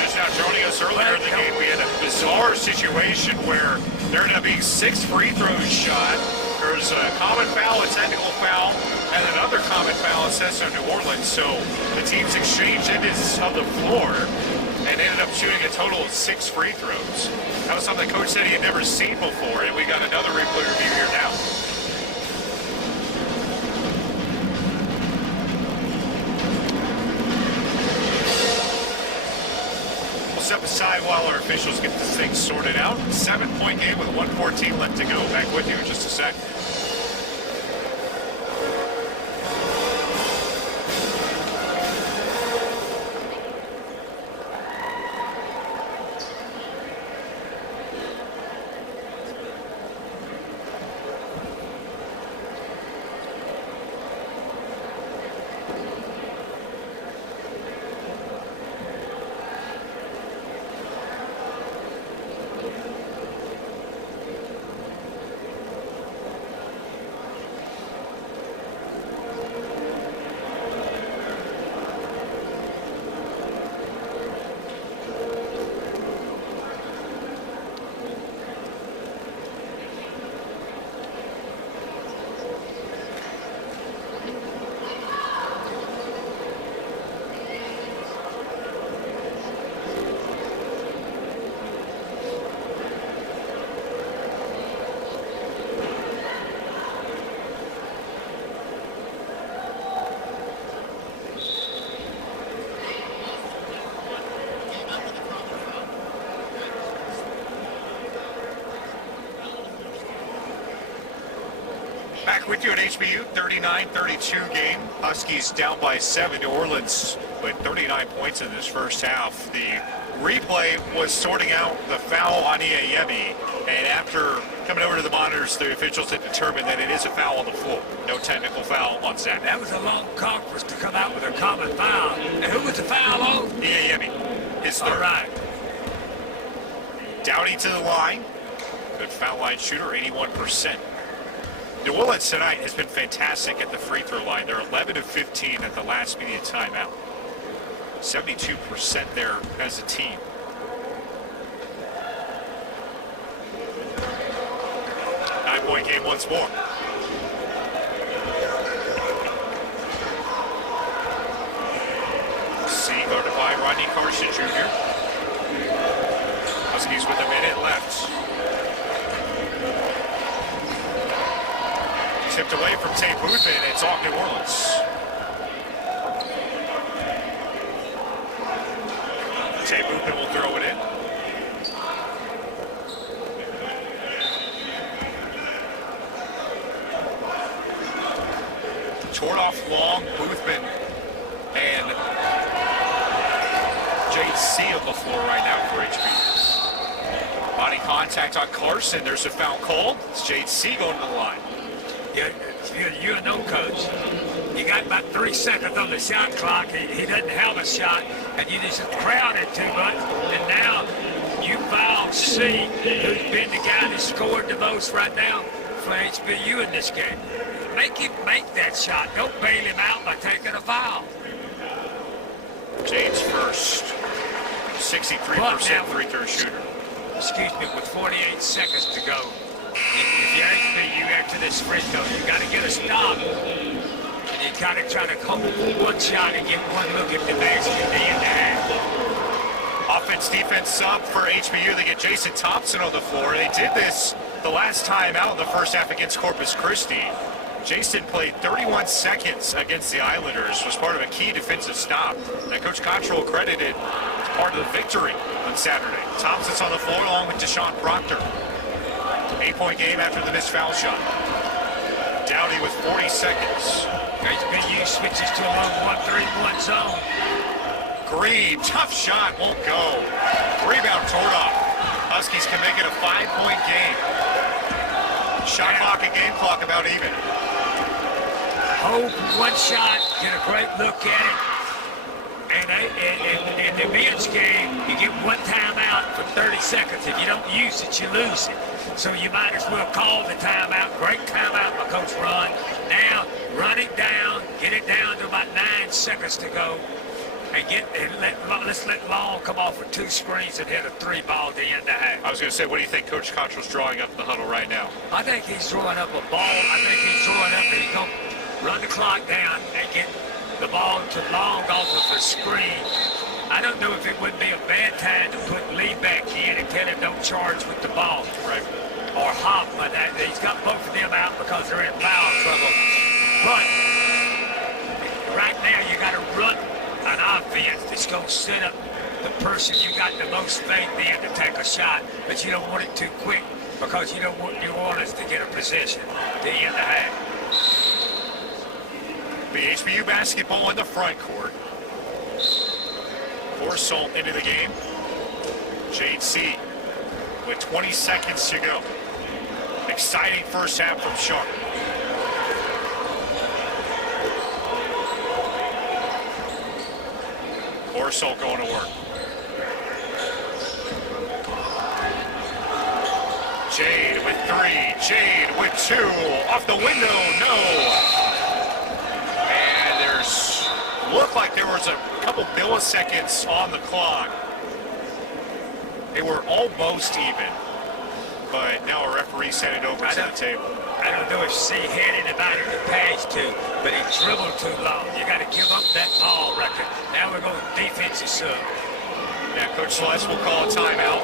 Just now joining us earlier in the game, we had a bizarre situation where there ended up being 6 free throws shot. There's a common foul, a technical foul, and another common foul assessed on New Orleans. So the teams exchanged ends of the floor. and ended up shooting a total of 6 free throws. That was something the coach said he had never seen before, and we got another replay review here now. We'll step aside while our officials get this thing sorted out. 7-point game with 1:14 left to go. Back with you in just a sec. Back with you at HBU, 39-32 game. Huskies down by 7. New Orleans with 39 points in this first half. The replay was sorting out the foul on Iayemi, and after coming over to the monitors, the officials had determined that it is a foul on the floor. No technical foul on Zach. That was a long conference to come out with a common foul. And who was the foul on? Iayemi, his third. All right. Dowdy to the line. Good foul line shooter, 81%. New Orleans tonight has been fantastic at the free throw line. They're 11 of 15 at the last media timeout. 72% there as a team. Nine-point game once more. C guarded by Rodney Carson Jr. Huskies with a minute left. Tipped away from Tate Boothman. It's off New Orleans. Tate Boothman will throw it in. Toward off long, Boothman and JC on the floor right now for HBU. Body contact on Carson. There's a foul called. It's JC going to the line. You know, coach. You got about 3 seconds on the shot clock. He doesn't have a shot, and you just crowded too much. And now you foul C, who's been the guy that scored the most right now for HBU in this game. Make him make that shot. Don't bail him out by taking a foul. James first, 63% free throw shooter. Excuse me, with 48 seconds to go. If you're HBU after this free throw, you got to get a stop. And you got to try to hold one shot and get one look at the basket at the end of the half. Offense, defense sub for HBU. They get Jason Thompson on the floor. They did this the last time out in the first half against Corpus Christi. Jason played 31 seconds against the Islanders, was part of a key defensive stop that Coach Cottrell credited as part of the victory on Saturday. Thompson's on the floor along with Deshaun Proctor. 8-point game after the missed foul shot. Dowdy with 40 seconds. HBU switches to a long 1-3-1 zone. Green, tough shot, won't go. Rebound toward off. Huskies can make it a 5-point game. Shot clock and game clock about even. Hold one shot, get a great look at it. And in the men's game, you get one timeout for 30 seconds. If you don't use it, you lose it. So you might as well call the timeout. Great timeout by Coach Ron. Now, run it down, get it down to about 9 seconds to go. And let's let Long come off with 2 screens and hit a 3 ball at the end of the half. I was going to say, what do you think Coach Cottrell's drawing up in the huddle right now? I think he's throwing up a ball. I think he's throwing up and he's going to run the clock down and get the ball to Long off of the screen I don't know if it would be a bad time to put Lee back in and tell him don't charge with the ball. Right. Or Hoffman. He's got both of them out because they're in foul trouble. But right now you got to run an offense that's going to set up the person you got the most faith in to take a shot, but you don't want it too quick because you don't want New Orleans to get a possession to end the half. The HBU basketball in the front court. Horsult into the game. JC with 20 seconds to go. Exciting first half from Sharp. Horsult going to work. Jade with 3. Jade with 2. Off the window. No. And there's looked like there was a couple milliseconds on the clock. They were almost even. But now a referee sent it over to the table. I don't know if she had anybody to pass to, but he dribbled too long. You got to give up that ball record. Now we're going defensive sub. Yeah, Coach Celeste will call a timeout.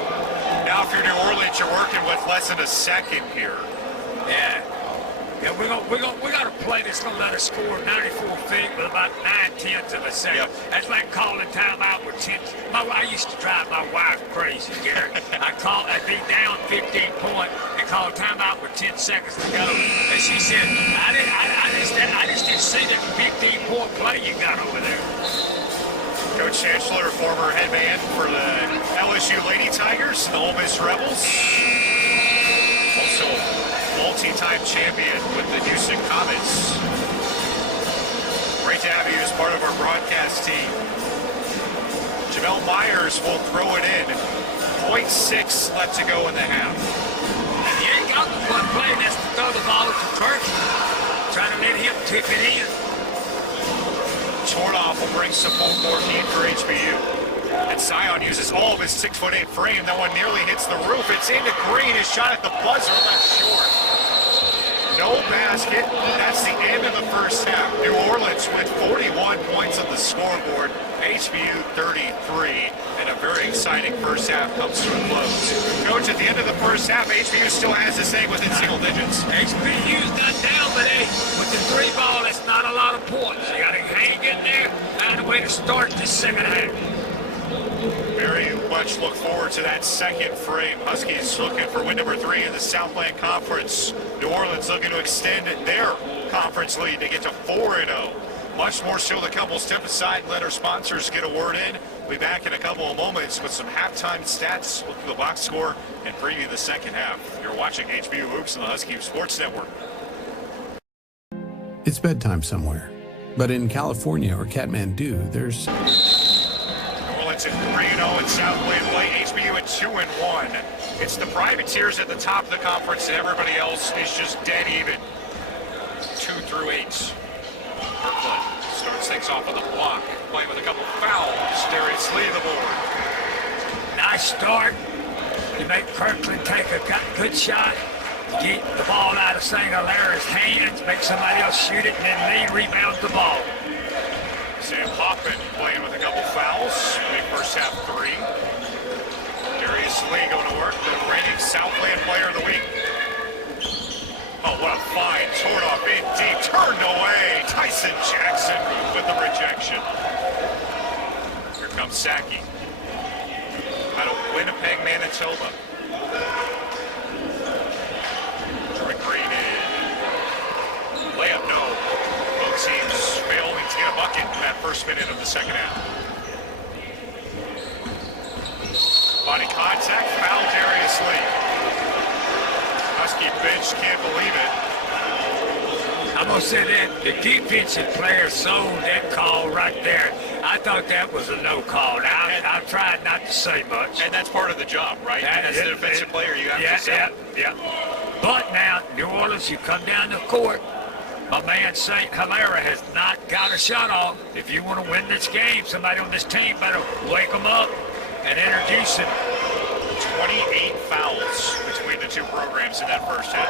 Now if you're New Orleans, you're working with less than a second here. Yeah. Yeah, we got to play that's going to let us score 94 feet with about 9/10 of a second. Yep. That's like calling timeout with 10. I used to drive my wife crazy, Gary. I'd be down 15 points and call timeout with 10 seconds to go. And she said, I just didn't see that 15-point play you got over there. Coach Chancellor, former head man for the LSU Lady Tigers, the Ole Miss Rebels. Also multi-time champion with the Houston Comets. Great to have you as part of our broadcast team. Jamel Myers will throw it in. 0.6 left to go in the half. You ain't got the one play, that's to throw the ball to Kirk. Trying to let him tip it in. Tordoff will bring some home court heat for HBU. And Zion uses all of his 6'8" frame. That one nearly hits the roof. It's into Green. His shot at the buzzer left short. No basket. That's the end of the first half. New Orleans with 41 points on the scoreboard. HBU 33. And a very exciting first half comes to a close. Coach, at the end of the first half, HBU still has this thing within single digits. HBU's not down, but hey, with the 3 ball, that's not a lot of points. You got to hang in there. Find a way to start this second half. Very much look forward to that second frame. Huskies looking for win number 3 in the Southland Conference. New Orleans looking to extend their conference lead to get to 4-0. Much more still to come. We'll step aside and let our sponsors get a word in. We'll be back in a couple of moments with some halftime stats, look at the box score, and preview the second half. You're watching HBU Hoops on the Husky Sports Network. It's bedtime somewhere, but in California or Kathmandu, there's... New Orleans at 3-0 in Southland play. HBU at 2-1. It's the Privateers at the top of the conference, and everybody else is just dead even. 2 through 8. Kirkland starts things off on the block, playing with a couple fouls. Darius Lee the board. Nice start. You make Kirkland take a good shot, get the ball out of St. Hilaire's hands, make somebody else shoot it, and then Lee rebounds the ball. Sam Hoffman playing with a couple fouls. Big first half 3. Darius Lee going to work, the reigning Southland Player of the Week. Oh, what a find. Tordoff in deep, turned away. Tyson Jackson with the rejection. Here comes Saki. Out of Winnipeg, Manitoba. Troy Green in. Layup, no. Both teams failing to get a bucket in that first minute of the second half. Body contact, foul Darius Lee. Husky bench can't believe it. I'm going to say that the defensive player sold that call right there. I thought that was a no call. Now, I tried not to say much. And that's part of the job, right? As the defensive player, you have to say. Yeah. But now, New Orleans, you come down the court. My man St. Hilaire has not got a shot off. If you want to win this game, somebody on this team better wake them up and introduce him. 28 fouls between the two programs in that first half.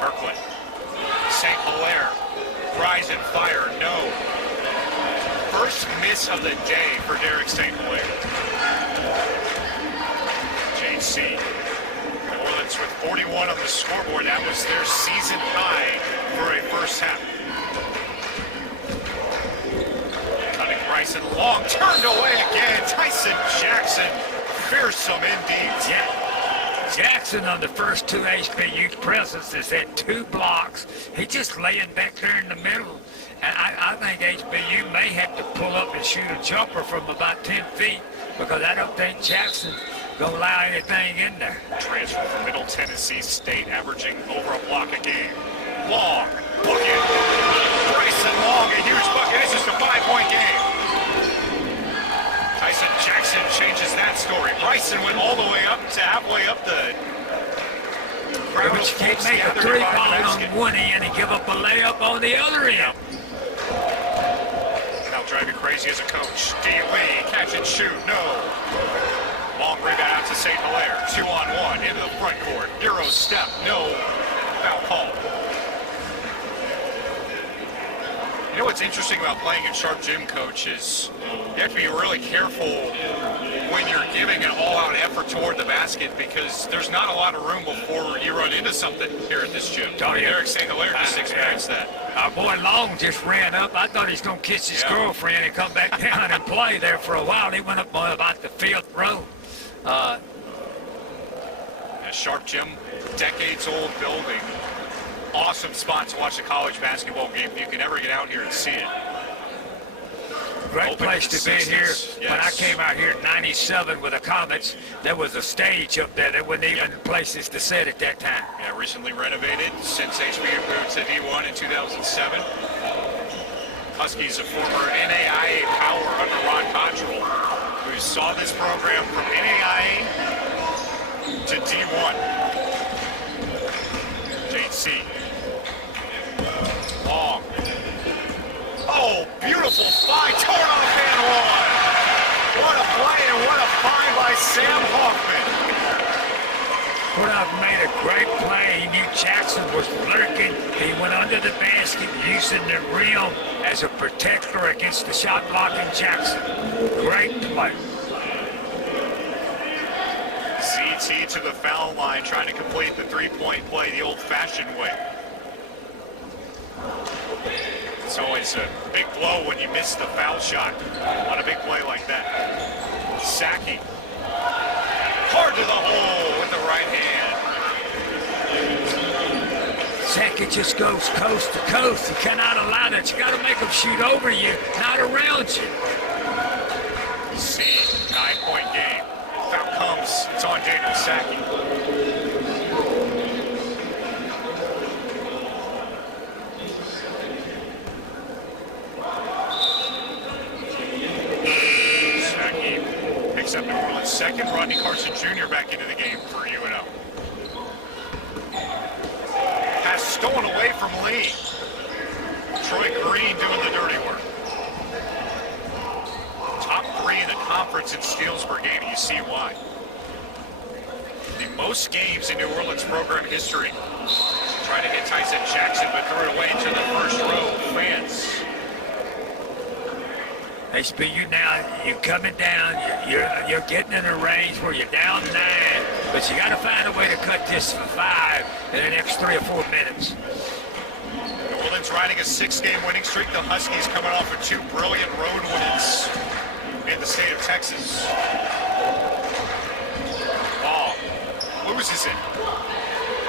Kirkland. St. Hilaire. Rise and fire. No. First miss miss of the day for Derek St. Hilaire. JC. New Orleans with 41 on the scoreboard. That was their season high for a first half. Cutting Bryson long, turned away again. Tyson Jackson, fearsome indeed. Jackson on the first two HBU presences had 2 blocks. He just laying back there in the middle. And I think HBU may have to pull up and shoot a jumper from about 10 feet because I don't think Jackson's going to allow anything in there. Transfer from Middle Tennessee State, averaging over a block a game. Long, bucket. Bryson Long, a huge bucket. It's just a 5-point game. Tyson Jackson changes that story. Bryson went all the way up to halfway up the... But you can't make a 3-ball on one end and give up a layup on the other end. Now driving crazy as a coach. D. Lee, catch and shoot, no. Long rebound out to St. Hilaire. 2-on-1 into the front court. Euro step, no. Foul call. You know what's interesting about playing in Sharp Gym, Coach, is you have to be really careful when you're giving an all-out effort toward the basket because there's not a lot of room before you run into something here at this gym. Derek St. Hilaire just experienced that. Our boy Long just ran up. I thought he was going to kiss his girlfriend and come back down and play there for a while. He went up on about the 5th row. A Sharp Gym, decades-old building. Awesome spot to watch a college basketball game if you can ever get out here and see it. Great Open place to be here. Yes. When I came out here in '97 with the Comets, there was a stage up there. There wasn't even places to sit at that time. Yeah, recently renovated since HBU moved to D1 in 2007. Huskies, a former NAIA power under Ron Cottrell, who saw this program from NAIA to D1. JC. Long. Oh, beautiful find. Torn off and one. What a play and what a find by Sam Hoffman. Woodhoff made a great play. He knew Jackson was lurking. He went under the basket using the rim as a protector against the shot blocking Jackson. Great play. CT to the foul line, trying to complete the three-point play the old-fashioned way. It's always a big blow when you miss the foul shot on a big play like that. Saki. Hard to the hole with the right hand. Saki just goes coast to coast. You cannot allow that. You got to make them shoot over you, not around you. See, 9-point game. Foul comes. It's on Daniel Saki. Up New Orleans second. Rodney Carson Jr. back into the game for UNO. Pass stolen away from Lee. Troy Green doing the dirty work. Top 3 in the conference in steals per game, and you see why. The most games in New Orleans program history. Trying to hit Tyson Jackson, but threw it away to the first row. Fans. HBU now, you're coming down, you're getting in a range where you're down 9, but you got to find a way to cut this for 5 in the next 3 or 4 minutes. New Orleans riding a 6-game winning streak. The Huskies coming off of 2 brilliant road wins in the state of Texas. Ball loses it.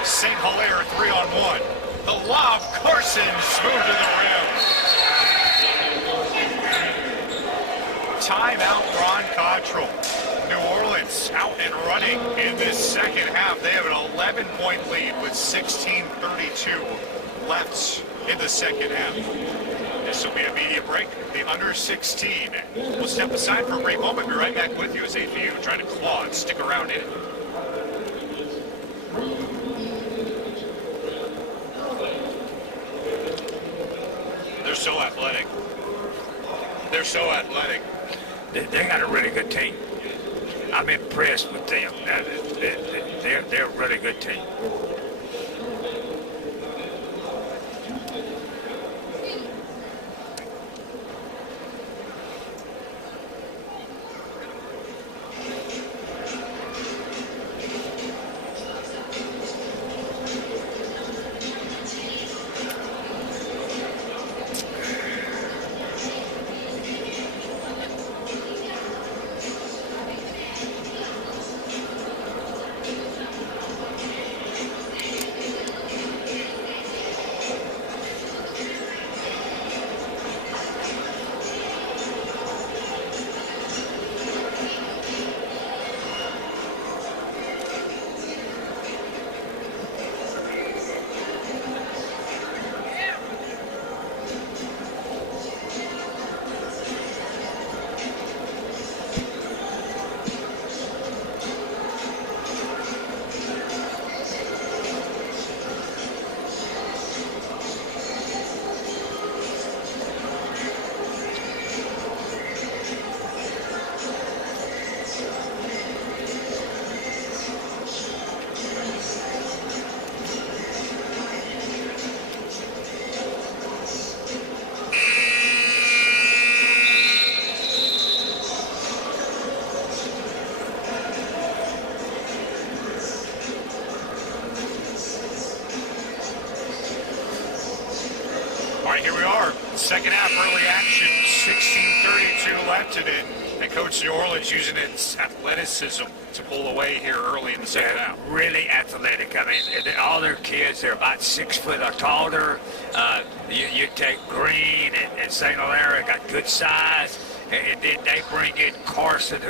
St. Hilaire 3-on-1. The lob, Carson, smooth to the rim. Timeout, Ron Cottrell. New Orleans out and running in this second half. They have an 11-point lead with 16:32 left in the second half. This will be a media break. The under 16 will step aside for a brief moment. Be right back with you as HBU trying to claw and stick around in it. They're so athletic. They're so athletic. They got a really good team. I'm impressed with them. They're a really good team. Second half early action, 16:32 left in it. And Coach New Orleans using its athleticism to pull away here early in the second half. Really athletic. I mean, all their kids, they're about 6 foot or taller. You take Green and St. Hilaire, got good size. And then they bring in Carson,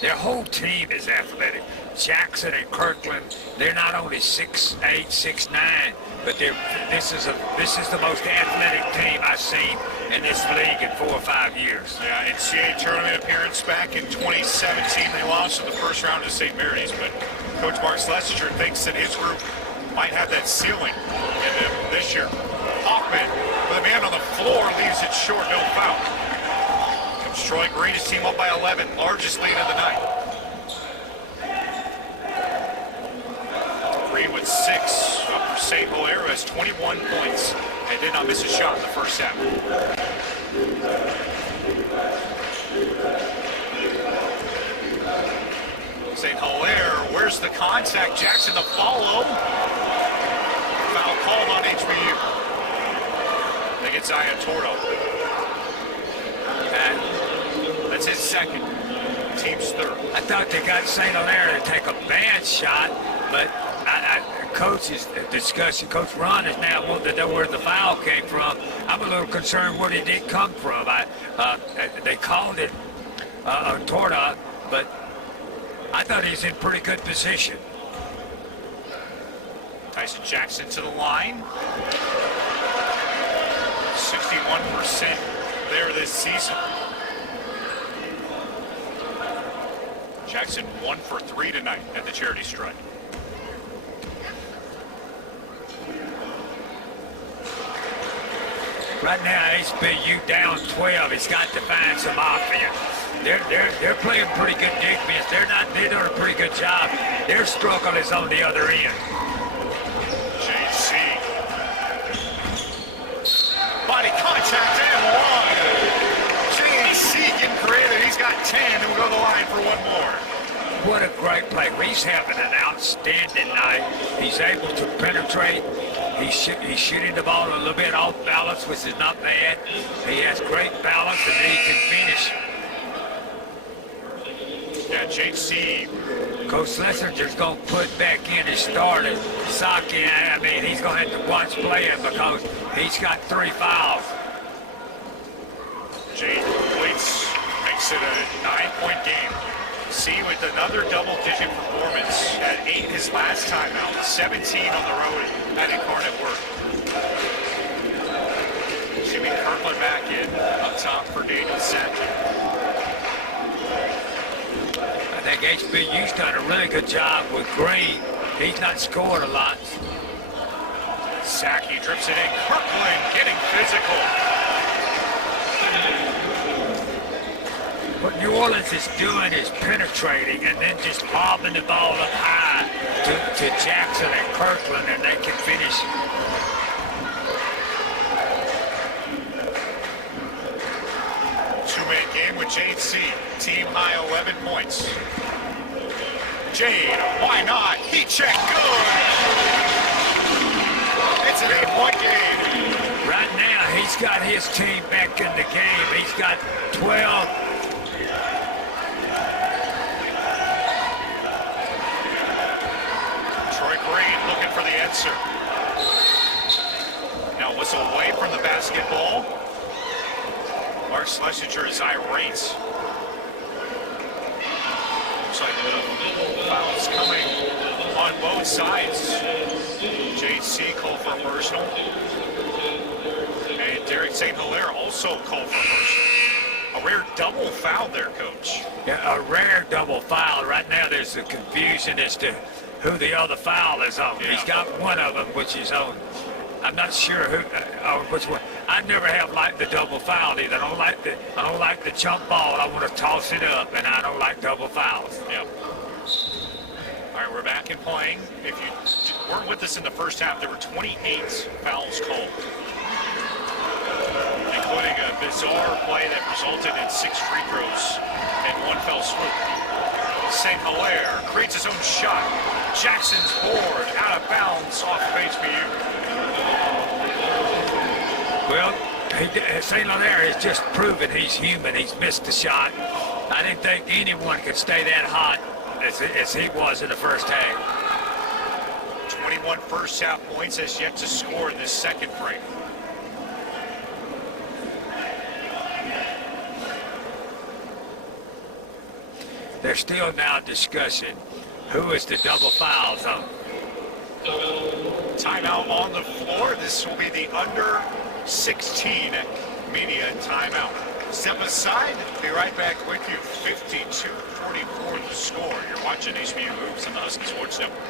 their whole team is athletic. Jackson and Kirkland, they're not only 6'8", 6'9", but this is the most athletic team I've seen in this league in 4 or 5 years. Yeah, NCAA tournament appearance back in 2017. They lost in the first round to St. Mary's, but Coach Mark Schlesinger thinks that his group might have that ceiling in them this year. Hoffman, with a man on the floor, leaves it short, no foul. Comes Troy Green, his team up by 11, largest lead of the night. Green with 6 up for St. Hilaire, has 21 points and did not miss a shot in the first half. St. Hilaire, where's the contact? Jackson the follow. Foul called on HBU. I think it's Zion Tordo. And that's his second. Team's third. I thought they got St. Hilaire to take a bad shot, but Coach is discussing. Coach Ron is now wanting to know where the foul came from. I'm a little concerned where it did come from. They called it Torda, but I thought he's in pretty good position. Tyson Jackson to the line. 61% there this season. Jackson 1 for 3 tonight at the charity stripe. Right now, HBU down 12. He's got to find some offense. They're playing pretty good defense. They're doing a pretty good job. Their struggle is on the other end. JC. Body contact and one. JC getting creative. He's got 10 and we'll go to the line for one more. What a great play. He's having an outstanding night. He's able to penetrate. He's shooting the ball a little bit off balance, which is not bad. He has great balance and he can finish. Yeah, JC. Coach Schlesinger's going to put back in his starter. Saki, I mean, he's going to have to watch playing because he's got 3 fouls. Jade Waits makes it a 9-point game. C with another double-digit performance at 8 his last time out, 17 on the road at Incarnate Word. Jimmy Kirkland back in up top for Daniel Sackey. I think HBU's done a really good job with Green. He's not scored a lot. Sackey drips it in. Kirkland getting physical. What New Orleans is doing is penetrating and then just lobbing the ball up high to Jackson and Kirkland, and they can finish. Two-minute game with Jade C. Team high 11 points. Jade, why not? Heat check, good. It's an 8-point game. Right now, he's got his team back in the game. He's got 12. Looking for the answer. Now whistle away from the basketball. Mark Schlesinger is irate. Looks like the fouls coming on both sides. JC called for a personal. And Derek St. Hilaire also called for a personal. A rare double foul there, Coach. Yeah, a rare double foul. Right now there's a confusion as to who the other foul is on. Yeah. He's got one of them, which is on. I'm not sure who which one. I never have liked the double foul either. I don't like the jump ball. I want to toss it up, and I don't like double fouls. Yep. All right, we're back in playing. If you weren't with us in the first half, there were 28 fouls called, including a bizarre play that resulted in 6 free throws and 1 fell swoop. St. Hilaire creates his own shot. Jackson's board out of bounds off of HBU. Well, St. Hilaire has just proven he's human. He's missed the shot. I didn't think anyone could stay that hot as he was in the first half. 21 first half points, has yet to score in this second break. There's still now discussion. Who is the double foul zone? Timeout on the floor. This will be the under 16 media timeout. Step aside. Be right back with you. 52-44 the score. You're watching HBU Hoops on the Husky Sports Network.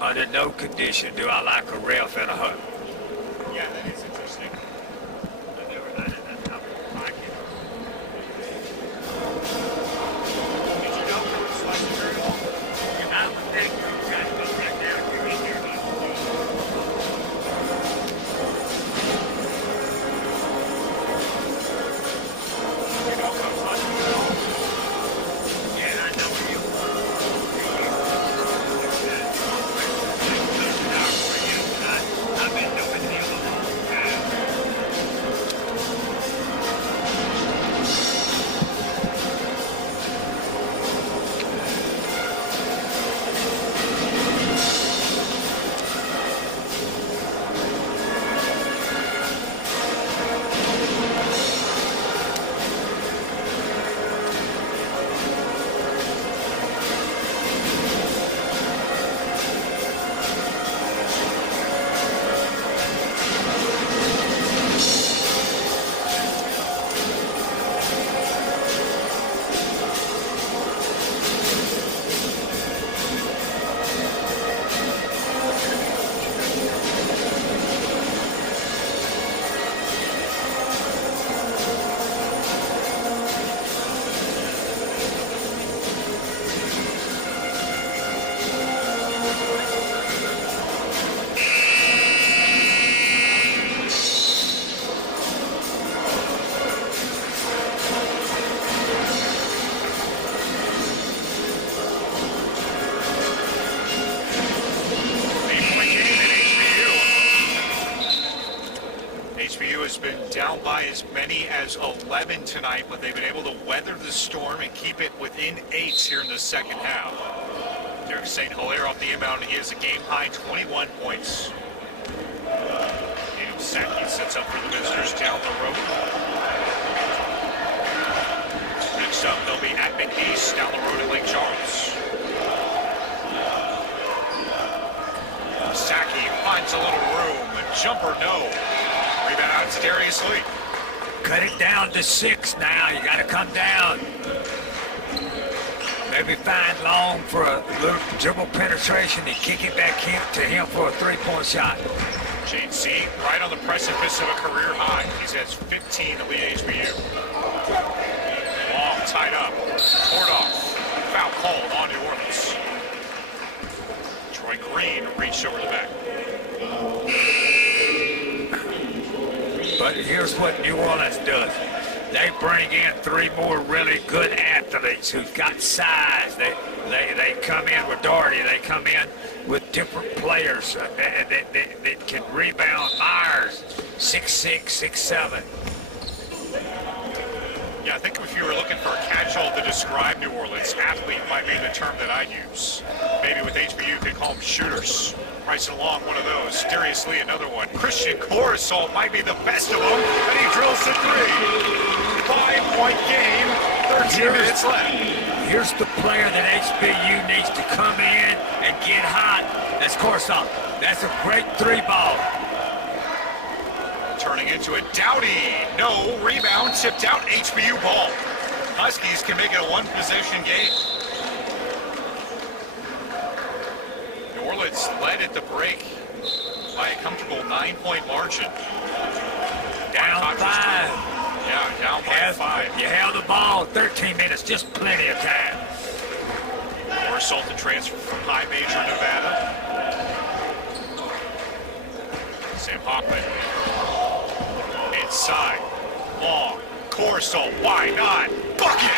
Under no condition do I like a ref in a hug. Yeah, that is interesting. I didn't like it. Did you know there was slicing very long? I would think you got to go right down to in there. You know, comes on. Yeah, I know you. I've been doing this a long time. HBU has been down by as many as 11 tonight, but they've been able to weather the storm and keep it within 8 here in the second half. Derek St. Hilaire off the inbound. He has a game-high 21 points. Daniel Sackey sets up for the visitors down the road. Next up, they'll be at McNeese down the road at Lake Charles. Sackey finds a little room. Jumper, no. Rebound to Darius Lee. Cut it down to 6 now. You got to come down. Maybe find Long for a little dribble penetration and kick it back to him for a three-point shot. Shane C. right on the precipice of a career high. He has 15 to lead HBU. Long tied up. Toward off. Foul called on New Orleans. Troy Green reached over the back. But here's what New Orleans does. They bring in 3 more really good athletes who've got size. They come in with Doherty. They come in with different players that can rebound. Myers, 6'6", 6'7". Yeah, I think if you were looking for a catch-all to describe New Orleans, athlete might be the term that I'd use. Maybe with HBU, you could call them shooters. Bryson Long, one of those. Darius Lee, another one. Christian Coruscant might be the best of them, and he drills the 3. 5-point game, 13 minutes left. Here's the player that HBU needs to come in and get hot. That's Coruscant. That's a great 3 ball. Turning into a Dowdy. No rebound, tipped out, HBU ball. Huskies can make it a 1-possession game. New Orleans led at the break by a comfortable 9-point margin. Down 5. Yeah, down by 5. You held the ball 13 minutes, just plenty of time. Coruscant to transfer from High Major, Nevada. Sam Hoffman. Inside. Long. Coruscant. Why not? Bucket!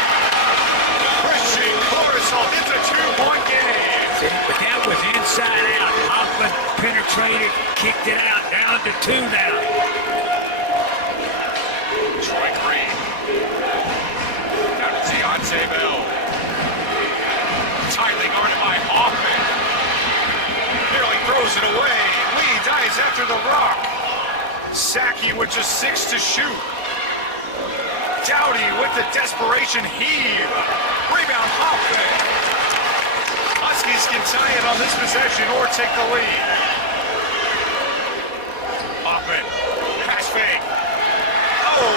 Christian Coruscant. It's a 2-point game. See, but that It was inside out. Hoffman penetrated, kicked it out, down to 2 now. Troy Green. Down to Deontay Bell. Tightly guarded by Hoffman. Nearly throws it away. Lee dives after the rock. Sackey with just 6 to shoot. Dowdy with the desperation heave. Rebound Hoffman. Huskies can tie it on this possession or take the lead. Hoffman, pass fake. Oh,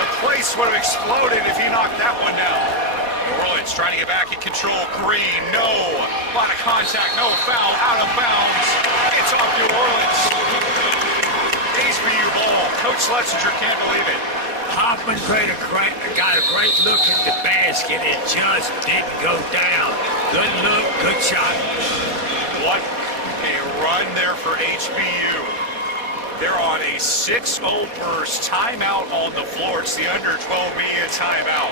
the place would have exploded if he knocked that one down. New Orleans trying to get back in control. Green, no. A lot of contact, no foul, out of bounds. It's off New Orleans. HBU ball. Coach Schlesinger can't believe it. Hoffman got a great look at the basket. It just didn't go down. Good look, good shot. What a run there for HBU. They're on a 6-0 burst. Timeout on the floor. It's the under 12 media timeout.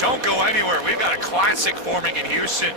Don't go anywhere. We've got a classic forming in Houston.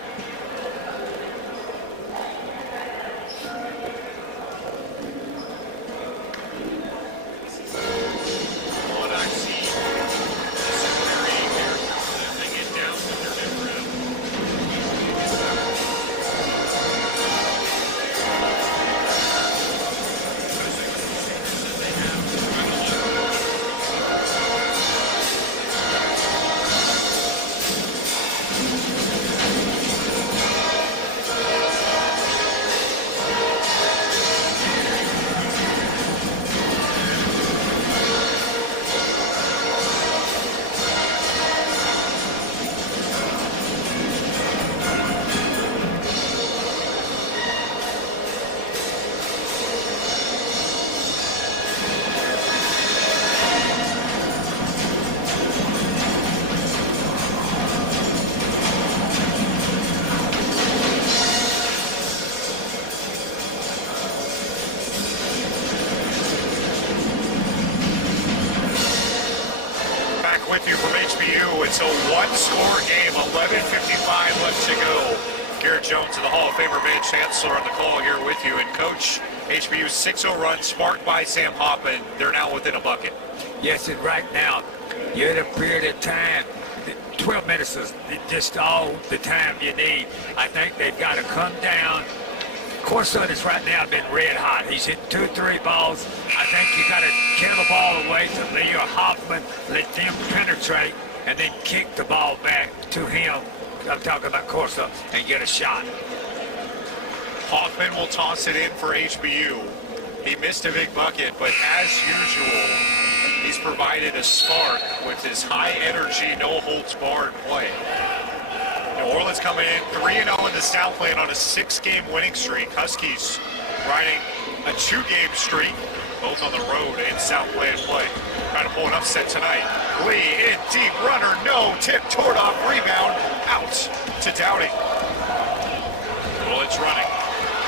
With you from HBU. It's a one-score game, 11:55 left to go. Garrett Jones of the Hall of Famer Van Chancellor on the call here with you. And Coach, HBU's 6-0 run sparked by Sam Hoffman. They're now within a bucket. Yes, and right now, you're at a period of time. 12 minutes is just all the time you need. I think they've got to come down. Corson has right now been red hot. He's hit 2-3 balls. I think you got to kill the ball away to Lee or Hoffman, let them penetrate, and then kick the ball back to him. I'm talking about Corson, and get a shot. Hoffman will toss it in for HBU. He missed a big bucket, but as usual, he's provided a spark with his high-energy, no-holds-barred play. New Orleans coming in 3-0 in the Southland on a 6-game winning streak. Huskies riding a 2-game streak, both on the road in Southland play. Trying to pull an upset tonight. Lee in deep, runner, no, tip, toward off, rebound, out to Dowdy. New Orleans running.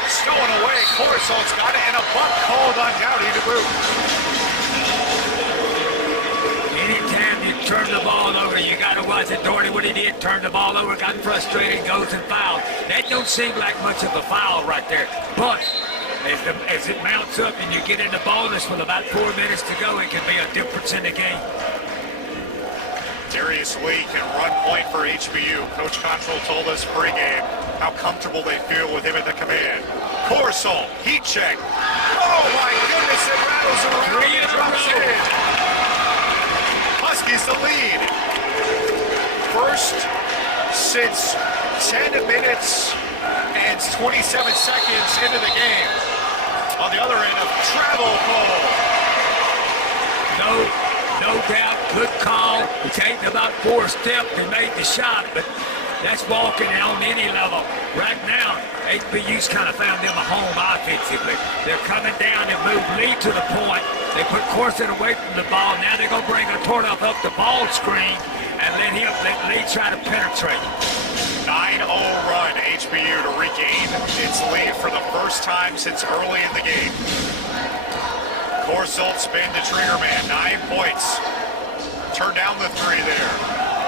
Stolen away, Coruscant's got it, and a buck called on Dowdy to boot. Anytime you turn the ball over, you got to watch it. Doherty, what he did, turned the ball over, got frustrated, goes and fouled. That don't seem like much of a foul right there. But as it mounts up and you get in the bonus with about 4 minutes to go, it can be a difference in the game. Darius Lee can run point for HBU. Coach Control told us pregame how comfortable they feel with him at the command. Coruscant, heat check. Oh my goodness, it rattles around and drops it in. Huskies the lead. First since 10 minutes and 27 seconds into the game. On the other end of travel ball. No doubt, good call. He taken about 4 steps and made the shot, but that's walking on any level. Right now, HBU's kind of found them a home offensively. They're coming down and move Lee to the point. They put Corson away from the ball. Now they're going to bring a Tordoff up the ball screen and let Lee try to penetrate. 9-0 run, HBU to regain its lead for the first time since early in the game. Coruscant spin to Triggerman, 9 points. Turn down the 3 there.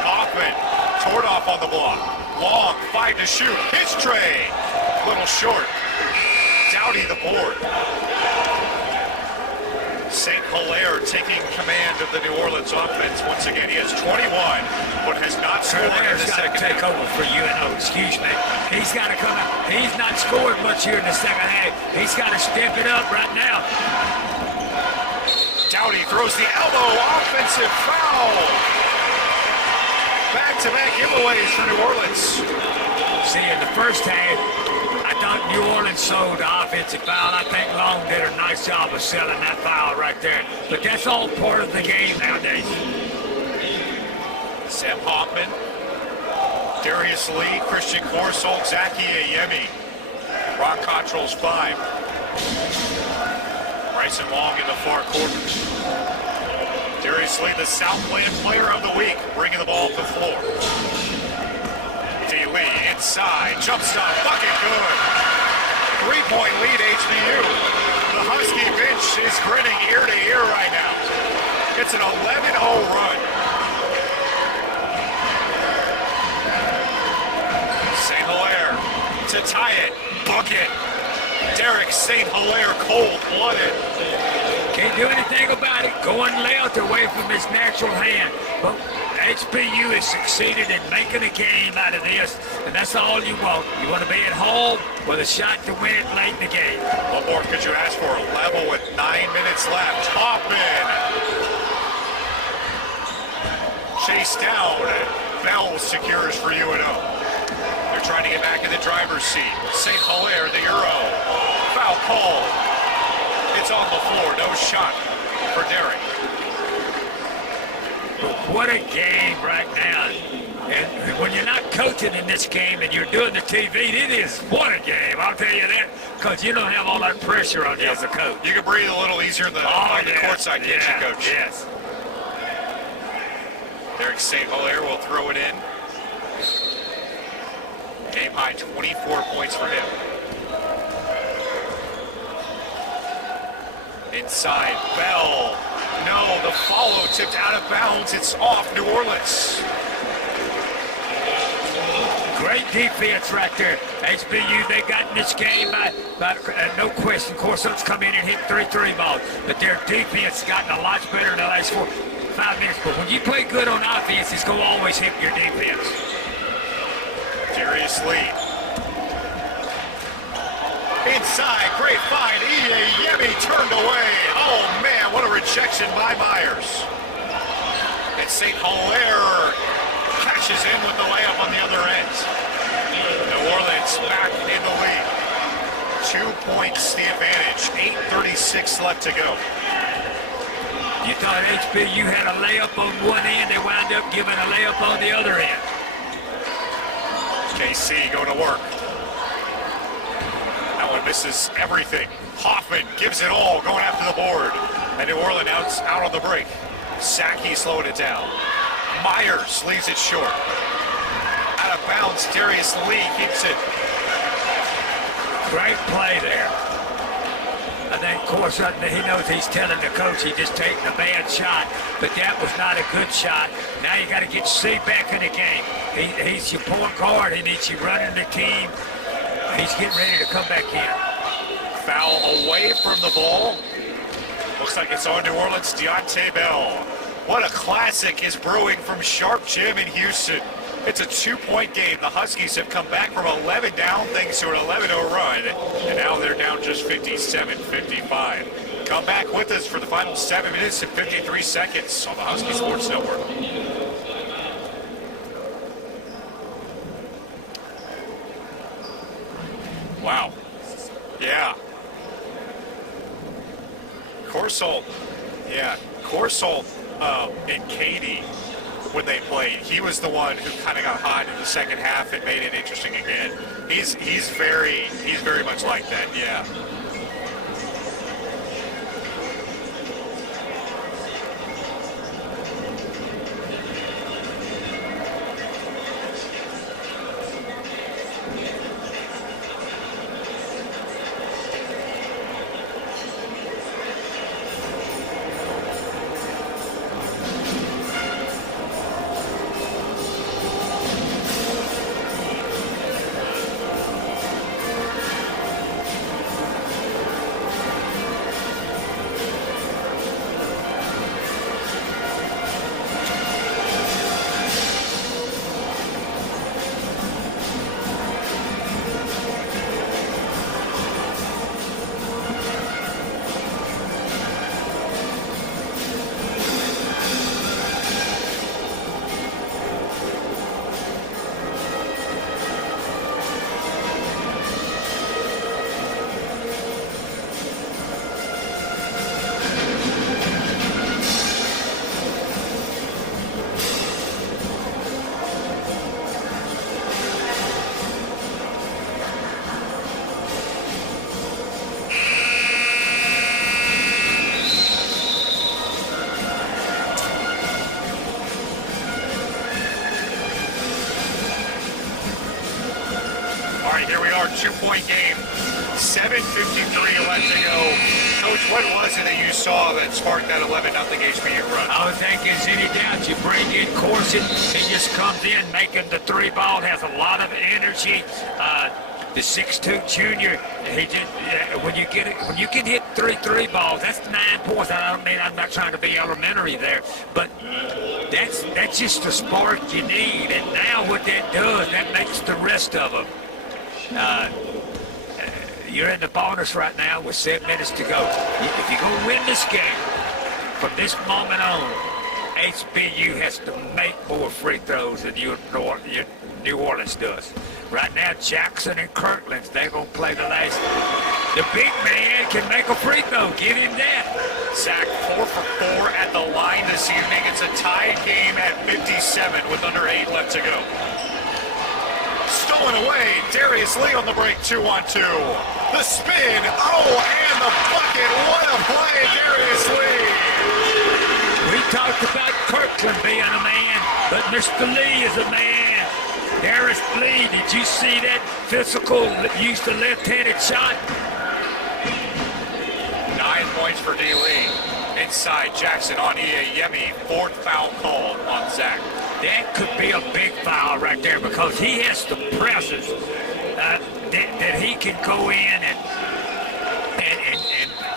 Hoffman, Tordoff on the block. Long, 5 to shoot. Hits Trey. little short. Dowdy the board. St. Hilaire taking command of the New Orleans offense. Once again, he has 21, but has not scored in the second take half. over for UNO, excuse me. He's got to come out. He's not scored much here in the second half. He's got to step it up right now. Dowdy throws the elbow, offensive foul. Back-to-back giveaways for New Orleans. See, in the first half, I thought New Orleans sold the offensive foul. I think Long did a nice job of selling that foul right there. But that's all part of the game nowadays. Sam Hoffman, Darius Lee, Christian Corsol, Zaki Ayemi. Rock Cottrell's 5. Bryson Long in the far corner. Darius Lee, the South Lane Player of the Week, bringing the ball to the floor. D. Lee inside, jump stop, bucket good. 3-point lead, HBU. The Husky bench is grinning ear to ear right now. It's an 11-0 run. St. Hilaire to tie it, bucket. Derek St. Hilaire, cold-blooded. Can't do anything about it. Going left away from his natural hand. But HBU has succeeded in making a game out of this, and that's all you want. You want to be at home with a shot to win it late in the game. What more could you ask for? A level with 9 minutes left. Hoffman. Chased down. Bell secures for UNO. They're trying to get back in the driver's seat. St. Hilaire, the Euro. Foul call. It's on the floor. No shot for Derek. What a game right now. And when you're not coaching in this game and you're doing the TV, it is what a game. I'll tell you that, because you don't have all that pressure on you as a coach. You can breathe a little easier than on the courtside kitchen, Coach. Yes. Derek St. Hilaire will throw it in. Game high, 24 points for him. Inside, Bell. No, the follow tipped out of bounds. It's off New Orleans. Great defense right there. HBU, they got in this game by no question. Corso's come in and hit 3 balls. But their defense gotten a lot better in the last 4-5 minutes. But when you play good on offense, it's going to always hit your defense. Darius Lee. Inside, great find. Yemi turned away. Oh man, what a rejection by Myers. And St. Hilaire cashes in with the layup on the other end. New Orleans back in the lead. 2 points the advantage. 8:36 left to go. You thought HBU had a layup on one end, they wound up giving a layup on the other end. KC going to work. That one misses everything. Hoffman gives it all, going after the board. And New Orleans out on the break. Saki slowing it down. Myers leaves it short. Out of bounds, Darius Lee keeps it. Great play there. I think, of course, he knows he's telling the coach he just taken a bad shot, but that was not a good shot. Now you got to get C back in the game. He's your point guard. He needs you running the team. He's getting ready to come back in. Foul away from the ball. Looks like it's on New Orleans. Deontay Bell. What a classic is brewing from Sharp Gym in Houston. It's a 2-point game. The Huskies have come back from 11 down thanks to an 11-0 run. And now they're down just 57-55. Come back with us for the final 7 minutes and 53 seconds on the Husky Sports Network. Wow. Yeah. Corsol. Yeah. Corsol and Katie, when they played, he was the one who kind of got hot in the second half and made it interesting again. He's very much like that. Yeah. short 2-point game. 7:53 left to go. Coach, what was it that you saw that sparked that 11-0 HBU run? I don't think there's any doubt. You bring in Corson, he just comes in making the three ball, has a lot of energy. The 6'2" junior, he just when you can hit 3 balls, that's 9 points. I don't mean, I'm not trying to be elementary there, but that's just the spark you need. And now what that does, that makes the rest of them. You're in the bonus right now with 7 minutes to go. If you're going to win this game, from this moment on, HBU has to make more free throws than New Orleans does. Right now, Jackson and Kirkland, they're going to play the last. The big man can make a free throw. Give him that. Zach, 4 for 4 at the line this evening. It's a tied game at 57 with under 8 left to go. Stolen away. Darius Lee on the break, 2-on-2. The spin. Oh, and the bucket. What a play, Darius Lee. We talked about Kirkland being a man, but Mr. Lee is a man. Darius Lee, did you see that physical, used the left-handed shot? 9 points for D. Lee. Inside, Jackson on Yemi. 4th foul call on Zach. That could be a big foul right there because he has the presence that he can go in and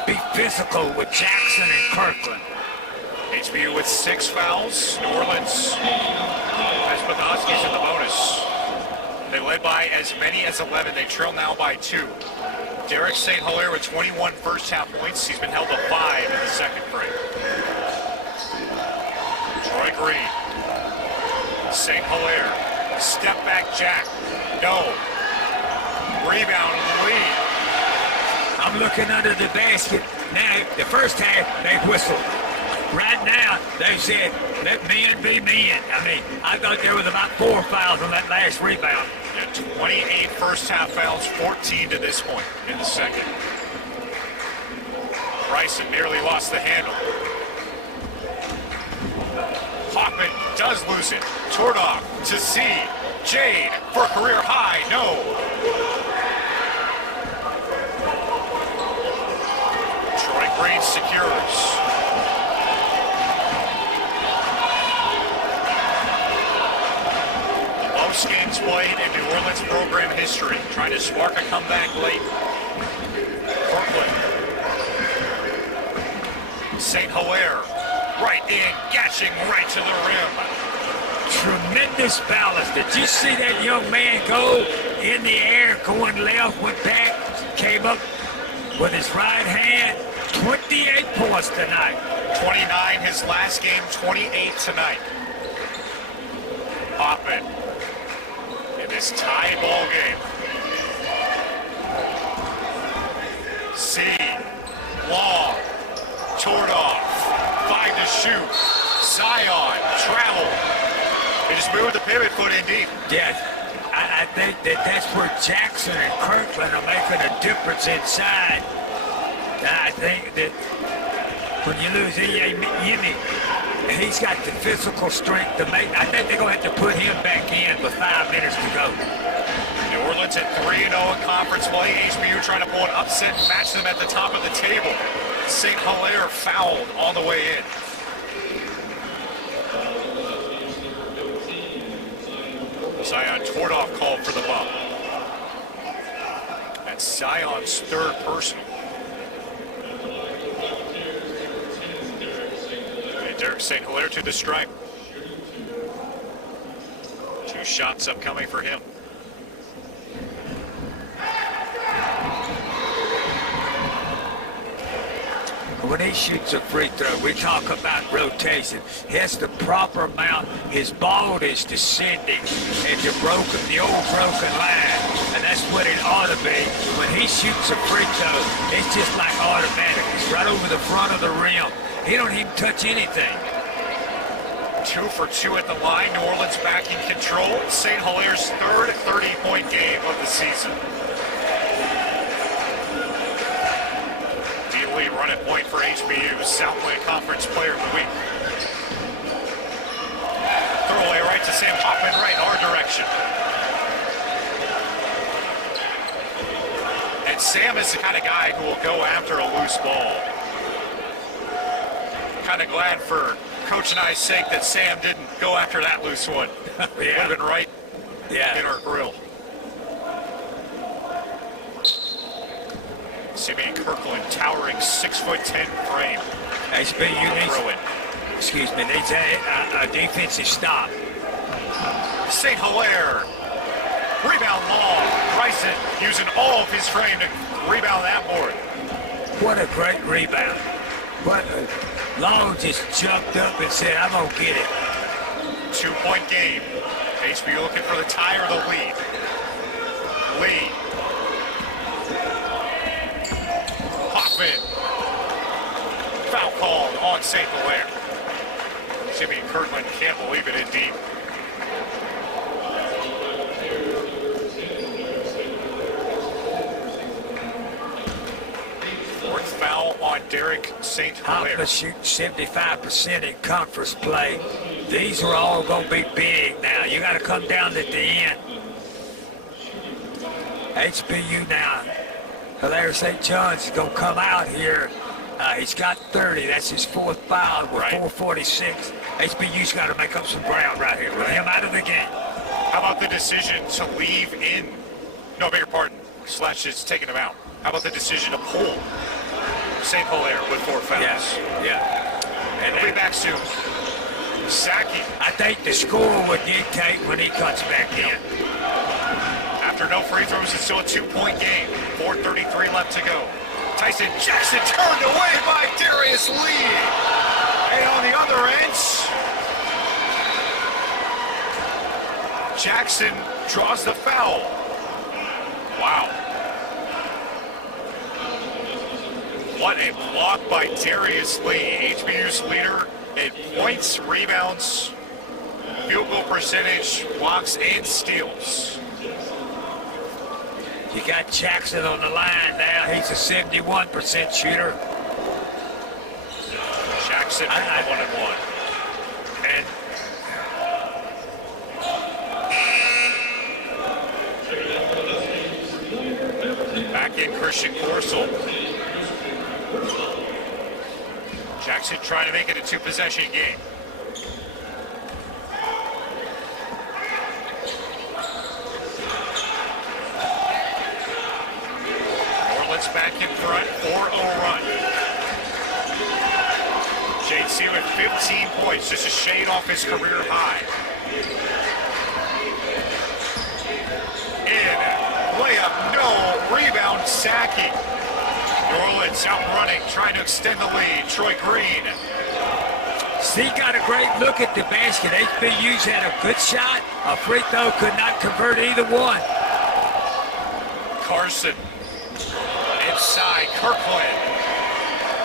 be physical with Jackson and Kirkland. HBU with 6 fouls. New Orleans has Podolski's in the bonus. They led by as many as 11. They trail now by 2. Derek St. Hilaire with 21 first-half points. He's been held to 5 in the second frame. Troy Green. St. Hilaire. Step back Jack. No. Rebound Lee. I'm looking under the basket. Now, the first half, they whistled. Right now, they said, let men be men. I mean, I thought there was about 4 fouls on that last rebound. Yeah, 28 first-half fouls, 14 to this point in the second. Bryson nearly lost the handle. Hoffman does lose it. Tordoff to C. Jade for career high. No. Troy Green secures. Skins played in New Orleans program history, trying to spark a comeback late. Kirkland. St. Hilaire, right in, gashing right to the rim. Tremendous balance. Did you see that young man go in the air, going left, went back, came up with his right hand? 28 points tonight. 29 his last game, 28 tonight. Hoffman. This tie ball game. C. Long. Tordoff. 5 to shoot. Zion. Travel. They just moved the pivot foot in deep. Yeah, I think that's where Jackson and Kirkland are making a difference inside. I think that when you lose Yemi, he's got the physical strength to make. I think they're going to have to put him back in with 5 minutes to go. New Orleans at 3-0 in conference play. HBU trying to pull an upset and match them at the top of the table. St. Hilaire fouled on the way in. Zion Tordoff called for the bump. That's Zion's 3rd personal. Derek St. Hilaire to the stripe. 2 shots upcoming for him. When he shoots a free throw, we talk about rotation. He has the proper amount. His ball is descending into the old broken line, and that's what it ought to be. When he shoots a free throw, it's just like automatic. It's right over the front of the rim. He don't even touch anything. 2 for 2 at the line. New Orleans back in control. St. Hilaire's 3rd 30-point game of the season. D. Lee run at point for HBU. Southland Conference Player of the Week. Throwaway right to Sam Hoffman, right our direction. And Sam is the kind of guy who will go after a loose ball. Kind of glad for Coach and I's sake that Sam didn't go after that loose one. Yeah. Would have been right Yeah. in our grill. Simeon Kirkland, towering 6'10" frame. HBU needs, Throw it. needs a defensive stop. St. Hilaire. Rebound long. Bryson using all of his frame to rebound that board. What a great rebound. What Long just jumped up and said, I'm going to get it. 2-point game. HBU looking for the tie or the lead. Lee. Hoffman. Foul called on St. Hilaire. Jimmy Kirkland can't believe it indeed. Fourth foul on Derek St. Hilaire. Hoffman shooting 75% in conference play. These are all going to be big now. You got to come down at the end. HBU now. Hilaire St. John's is going to come out here. He's got 30. That's his fourth foul with 4:46. HBU's got to make up some ground right here with him out of the game. How about the decision to leave in? No, beg your pardon. Slash is taking him out. How about the decision to pull St. Hilaire with 4 fouls? Yes, yeah. And We'll be back soon. Saki, I think the score would dictate when he cuts back in. after no free throws, it's still a 2-point game. 4:33 left to go. Tyson Jackson turned away by Darius Lee. And on the other end, Jackson draws the foul. Wow. What a block by Darius Lee, HBU's leader in points, rebounds, field goal percentage, blocks, and steals. You got Jackson on the line now. He's a 71% shooter. Jackson 1-1. And back in Christian Corsel. Jackson trying to make it a 2-possession game. Orland's back in front, 4-0 run. JC with 15 points, just a shade off his career high. In, layup, no, rebound, Saki. New Orleans out running, trying to extend the lead. Troy Green. C got a great look at the basket. HBU's had a good shot. A free throw, could not convert either one. Carson. Inside, Kirkland.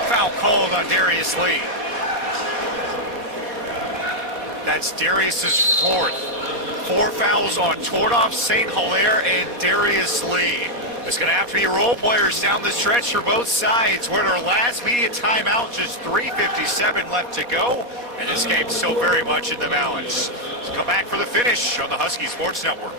Foul called on Darius Lee. That's Darius's fourth. 4 fouls on Tordoff, St. Hilaire, and Darius Lee. There's going to have to be role players down the stretch for both sides. We're in our last media timeout, just 3:57 left to go, and this game's still very much in the balance. Let's come back for the finish on the Husky Sports Network.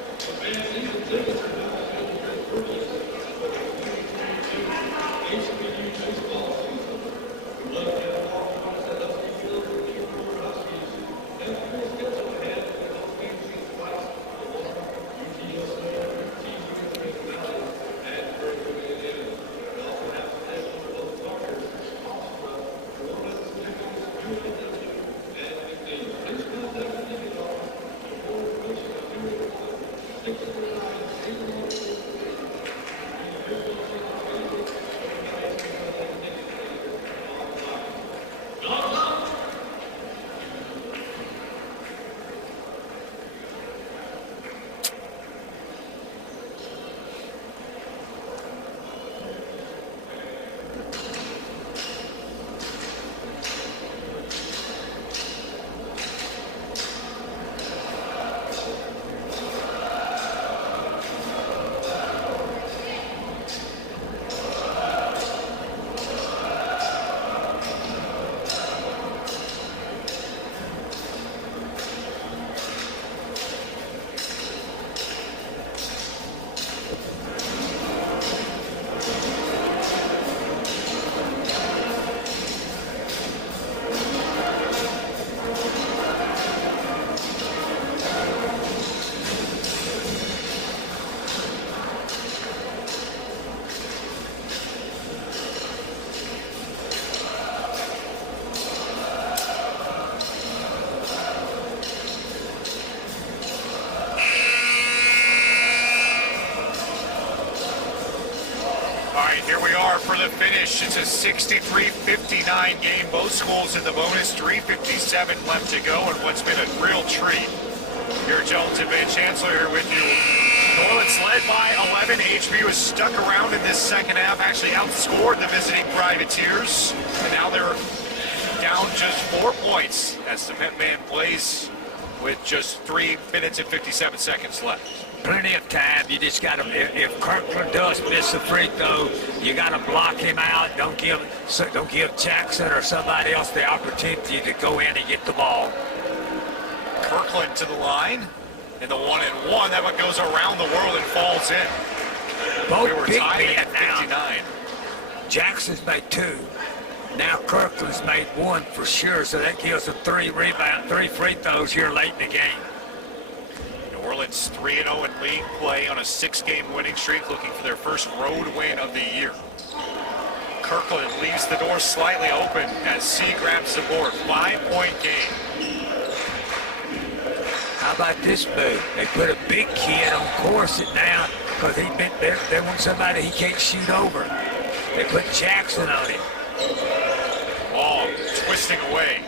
are for the finish. It's a 63-59 game. Both schools in the bonus, 3:57 left to go, and what's been a real treat. Here, Jones and Van Chancellor here with you. New Orleans led by 11. HBU has stuck around in this second half, actually outscored the visiting Privateers, and now they're down just 4 points as the Minuteman plays with just 3 minutes and 57 seconds left. Plenty of time. You just got to, if Kirkland does miss a free throw, you got to block him out. Don't give Jackson or somebody else the opportunity to go in and get the ball. Kirkland to the line, and the 1-and-1. That one goes around the world and falls in. Both We were big tied men at 59. now. Jackson's made 2. Now Kirkland's made 1 for sure, so that gives them 3 free throws here late in the game. New Orleans 3-0 in league play on a 6-game winning streak, looking for their first road win of the year. Kirkland leaves the door slightly open as C grabs the board. 5-point game. How about this move? They put a big kid on course it now because they want somebody he can't shoot over. They put Jackson on him. Long, twisting away.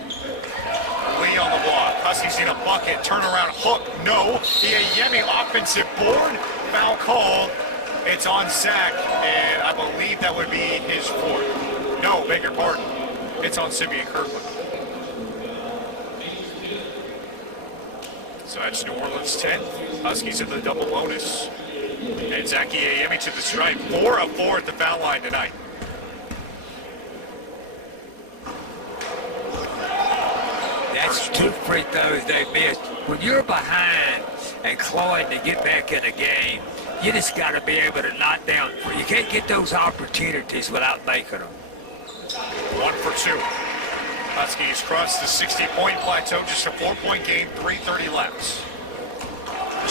Lee on the block. Huskies need a bucket. Turnaround hook. No. The Yemi offensive board. Foul called. It's on Sack, and I believe that would be his 4th. No, beg your pardon. It's on Simeon Kirkland. So that's New Orleans 10th. Huskies in the double bonus. And Zachy Ayemi to the stripe. 4 of 4 at the foul line tonight. That's 2 free throws they missed. When you're behind and clawing to get back in the game, you just got to be able to knock down. You can't get those opportunities without making them. 1 for 2. Huskies crossed the 60-point plateau, just a 4-point game, 3:30 left.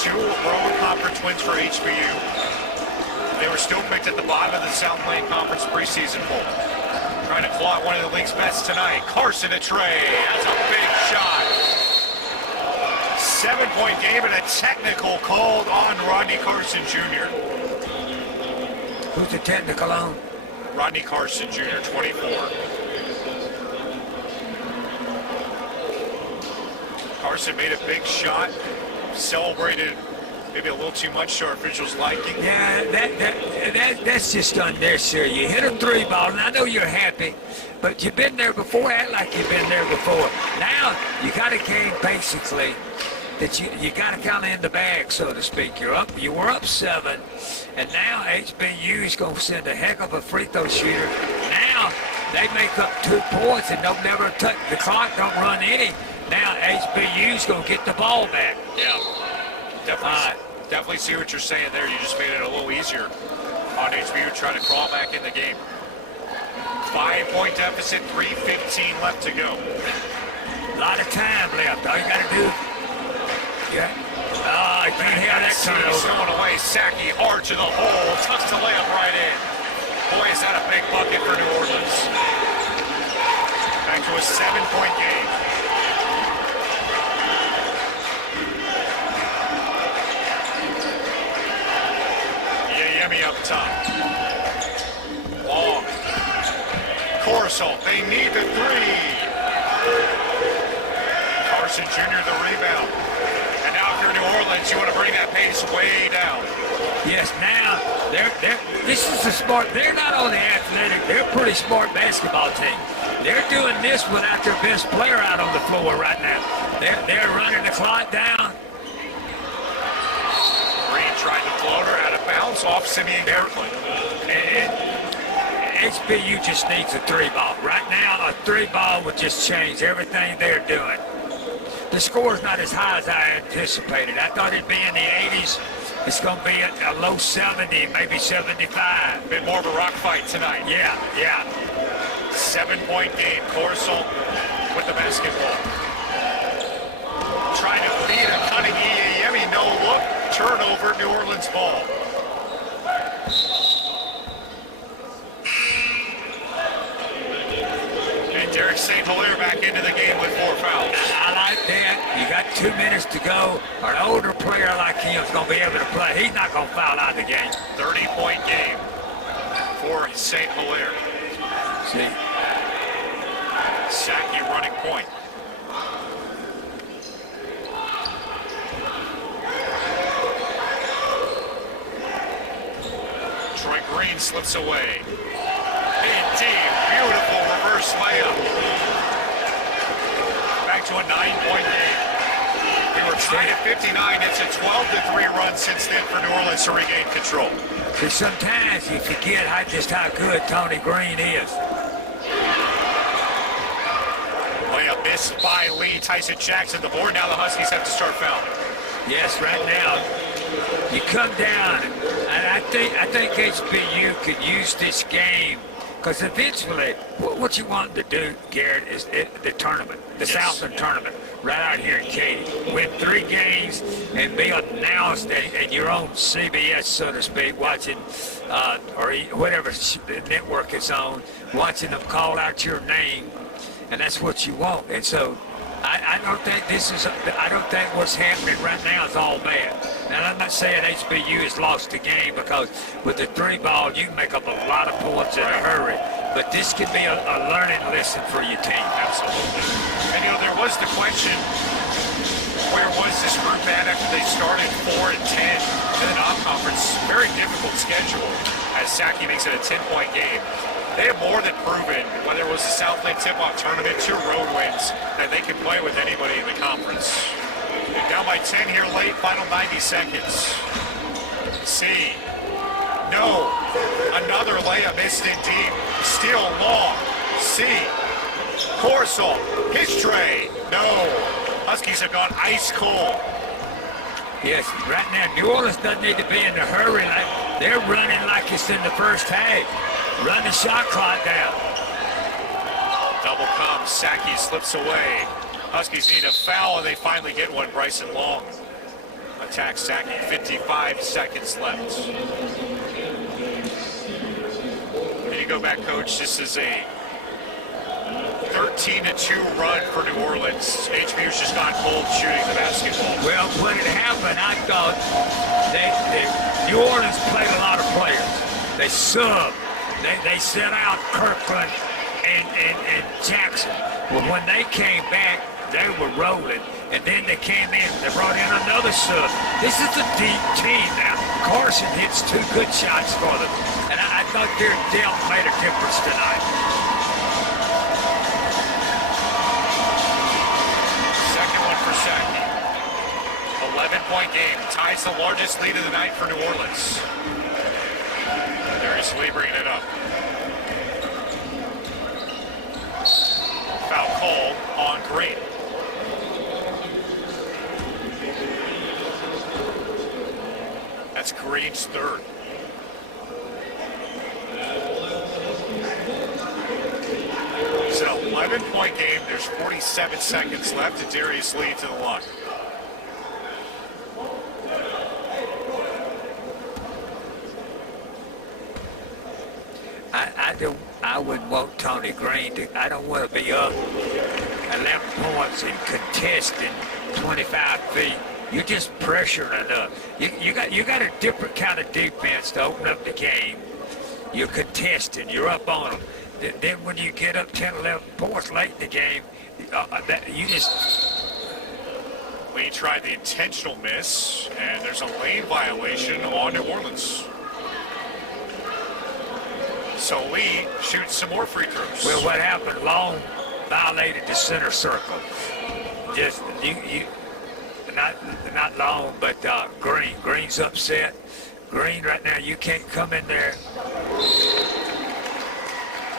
2 road conference wins for HBU. They were still picked at the bottom of the South Lane Conference preseason poll. Trying to claw at one of the league's best tonight. Carson a tray. That's a big shot. 7-point game and a technical called on Rodney Carson Jr. Who's the technical on? Rodney Carson Jr., 24. Carson made a big shot, celebrated maybe a little too much to our officials' liking. Yeah, that's just unnecessary. You hit a 3 ball, and I know you're happy, but you've been there before. Act like you've been there before. Now you got a game basically that you got to kind of in the bag, so to speak. You were up 7, and now HBU is going to send a heck of a free throw shooter. Now they make up 2 points, and they'll never touch the clock. Don't run any. Now HBU's going to get the ball back. Yeah, definitely see what you're saying there. You just made it a little easier on HBU trying to crawl back in the game. 5-point deficit, 3:15 left to go. A lot of time left. All you got to do. Yeah. Oh, you can't hear that turnover. Someone away. Sacky hard to the hole. Tucks the layup right in. Boy, is that a big bucket for New Orleans. Back to a 7-point game. Yemi up top. Long. Corsalt, they need the 3. Carson Jr. the rebound. And now if you're New Orleans, you want to bring that pace way down. Yes, now this is the smart. They're not only athletic, they're a pretty smart basketball team. They're doing this without their best player out on the floor right now. They're running the clock down. Green tried the floater out of bounds off Simeon Kirkland. And HBU just needs a 3 ball. Right now, a 3 ball would just change everything they're doing. The score's not as high as I anticipated. I thought it'd be in the 80s. It's going to be a low 70, maybe 75. A bit more of a rock fight tonight. Yeah. 7-point game. Corsalt with the basketball. Trying to feed a cutting Yemi. No look. Turnover, New Orleans ball. And Derek St. Hilaire back into the game with 4 fouls. I like that. You got 2 minutes to go. An older player like him is going to be able to play. He's not going to foul out the game. 30-point game. for St. Hilaire. See? Sackey running point. Troy Green slips away. In deep, beautiful reverse layup. Back to a 9-point game. We were tied at 59. It's a 12-3 run since then for New Orleans to regain control. Because sometimes you forget just how good Tony Green is. Layup missed by Lee. Tyson Jackson the board. Now the Huskies have to start fouling. Yes, right now you come down, and I think HBU could use this game, because eventually what you want to do, Garrett, is the tournament, the Southland tournament, right out here in Katy. Win 3 games and be announced at your own CBS, so to speak, watching or whatever network it's on, watching them call out your name, and that's what you want. And so I don't think I don't think what's happening right now is all bad. Now, I'm not saying HBU has lost the game, because with the 3-ball, you can make up a lot of points in a hurry. But this could be a learning lesson for your team. Absolutely. And, there was the question, where was this group at after they started 4-10 in the non-conference? Very difficult schedule as Sackey makes it a 10-point game. They have more than proven, whether it was the Southland tip-off tournament, 2 road wins, that they can play with anybody in the conference. Down by 10 here late, final 90 seconds. C. No. Another layup missed in deep. Still long. C. Corsall. His tray. No. Huskies have gone ice cold. Yes, right now, New Orleans doesn't need to be in a hurry. They're running like it's in the first half. Run the shot clock down. Double comes. Sackey slips away. Huskies need a foul, and they finally get one. Bryson Long attacks Sackey. 55 seconds left. And you go back, Coach. This is a 13-2 run for New Orleans. HBU's just gone cold shooting the basketball. Well, when it happened, I thought New Orleans played a lot of players. They subbed. They set out Kirkland and Jackson. Well, when they came back, they were rolling, and then they came in. They brought in another sub. This is a deep team now. Carson hits 2 good shots for them, and I thought their depth made a difference tonight. Second one for Sackey. 11-point game. Ties the largest lead of the night for New Orleans. Darius Lee bringing it up. Foul call on Green. That's Green's 3rd. It's an 11-point game. There's 47 seconds left, and Darius Lee to the line. I wouldn't want Tony Green to. I don't want to be up 11 points and contesting 25 feet. You're just pressuring enough. You got a different kind of defense to open up the game. You're contesting. You're up on them. Then when you get up 10, 11 points late in the game, you just... Lee tried the intentional miss, and there's a lane violation on New Orleans. So Lee shoots some more free throws. Well, what happened? Long violated the center circle. Just not Long, but Green. Green's upset. Green right now, you can't come in there.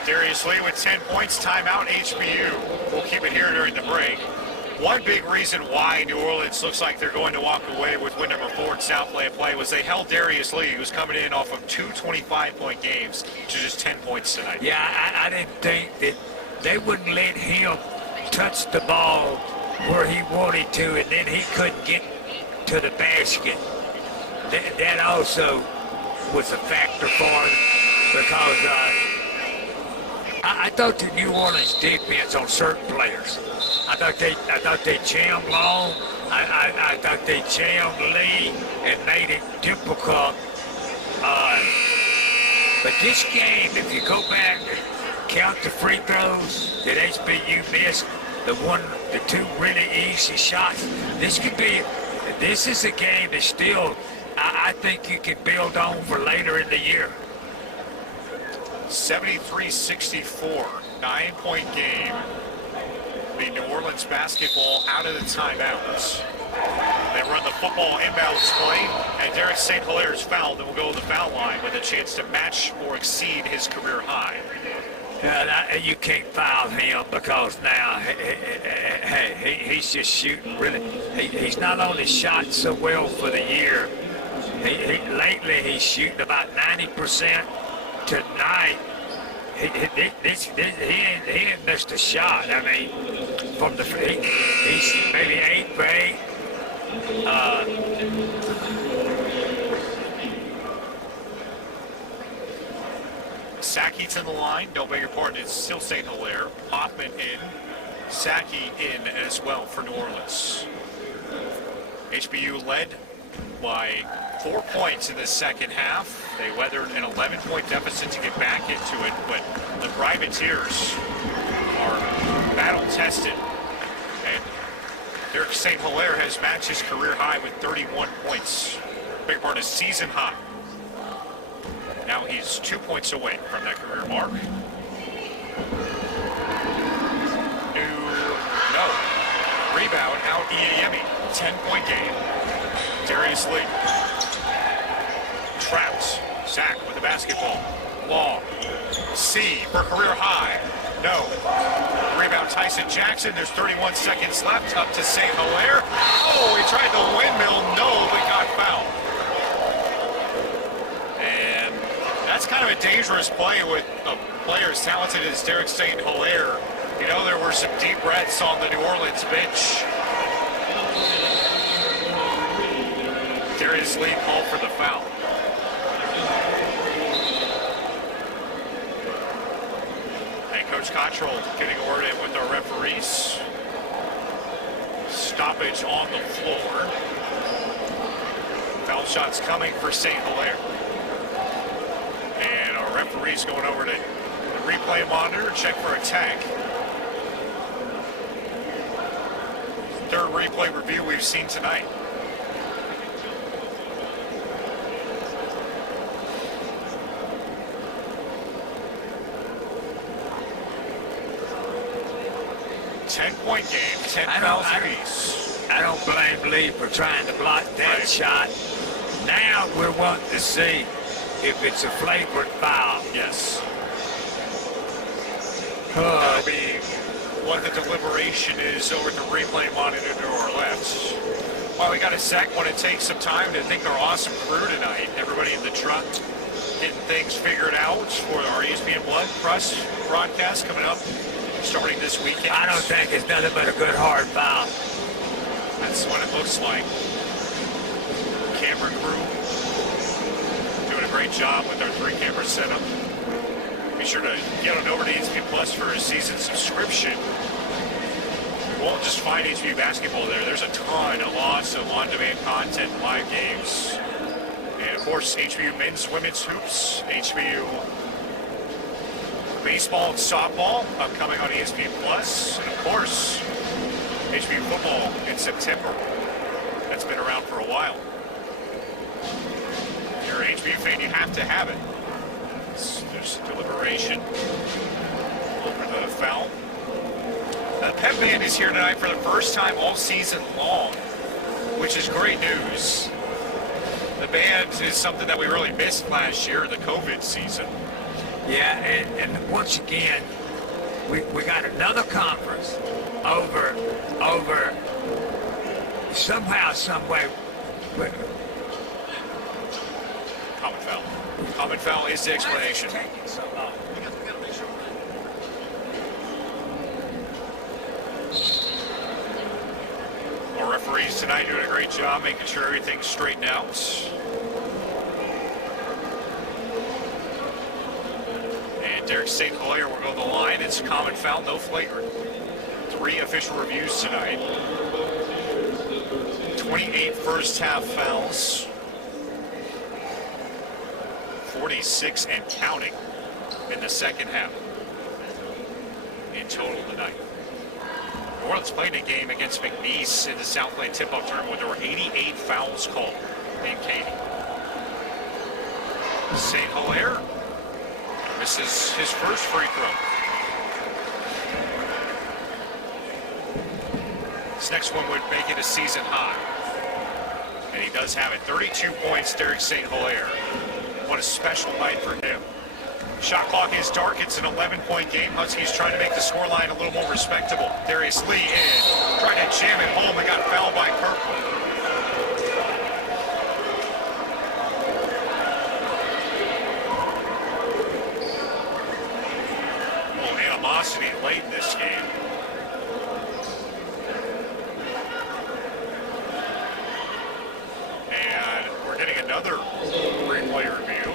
Darius Lee with 10 points. Timeout HBU. We'll keep it here during the break. One big reason why New Orleans looks like they're going to walk away with win number 4 in Southland play was they held Darius Lee, who was coming in off of 2 25-point games, to just 10 points tonight. Yeah, I didn't think that they wouldn't let him touch the ball where he wanted to, and then he couldn't get to the basket. That also was a factor for him, because I thought the New Orleans defense on certain players, I thought they jammed Long. I thought they jammed Lee and made it difficult But this game, if you go back, count the free throws that HBU missed, the two really easy shots. This is a game that still, I think you can build on for later in the year. 73-64, 9-point game. The New Orleans basketball out of the timeouts. They run the football inbounds play, and Derek St. Hilaire is fouled and will go to the foul line with a chance to match or exceed his career high. You can't foul him because now, hey, he's just shooting really. He's not only shot so well for the year, lately he's shooting about 90%. Tonight, he ain't missed a shot. I mean, from the he's maybe 8 for 8. Saki to the line. No, beg your pardon. It's still St. Hilaire. Hoffman in. Saki in as well for New Orleans. HBU led by 4 points in the second half. They weathered an 11-point deficit to get back into it, but the Privateers are battle-tested. And Derek St. Hilaire has matched his career high with 31 points. Big part of season high. Now he's 2 points away from that career mark. No. Rebound out Iayemi. 10-point game. Darius Lee. Trapped. Sack with the basketball. Long. C for career high. No. Rebound Tyson Jackson. There's 31 seconds left. Up to St. Hilaire. Oh, he tried the windmill. No, but got fouled. And that's kind of a dangerous play with a player as talented as Derek St. Hilaire. You know, there were some deep breaths on the New Orleans bench. Darius Lee called for the foul. And Coach Cottrell getting a word in with our referees. Stoppage on the floor. Foul shots coming for St. Hilaire. And our referees going over to the replay monitor, check for a tag. Third replay review we've seen tonight. Ten-point game, 10 fouls apiece. I don't blame Lee for trying to block that shot. Now we're wanting to see if it's a flagrant foul. Yes. That'll be what the deliberation is over the replay monitor to our left. Well, we got a sec. Want to take some time to thank our awesome crew tonight. Everybody in the truck getting things figured out for our ESPN Blood Press broadcast coming up starting this weekend. I don't think it's nothing but a good hard foul. That's what it looks like. Camera crew doing a great job with our 3-camera setup. Be sure to get on over to ESPN Plus for a season subscription. You won't just find HBU basketball there. There's a ton of awesome on-demand content, live games. And of course, HBU men's, women's hoops, HBU baseball and softball upcoming on ESPN Plus. And of course, HBU football in September. That's been around for a while. If you're an HBU fan, you have to have it. There's deliberation over the foul. The Pep Band is here tonight for the first time all season long, which is great news. The band is something that we really missed last year, the COVID season. Yeah, and once again, we got another conference over somehow, some way. Common foul. Common foul is the explanation. Our referees tonight doing a great job making sure everything's straightened out. And Derek St. Hilaire will go to the line. It's a common foul, no flagrant. 3 official reviews tonight. 28 first half fouls for 46 and counting in the second half. In total tonight. New Orleans played a game against McNeese in the Southland tip-off tournament where there were 88 fouls called in Katy. St. Hilaire misses his first free throw. This next one would make it a season high. And he does have it. 32 points, Derek St. Hilaire. What a special night for him. Shot clock is dark. It's an 11-point game. Huskies trying to make the scoreline a little more respectable. Darius Lee in. Tried to jam it home and got fouled by Kirkland. Animosity late in this game. And we're getting another replay review.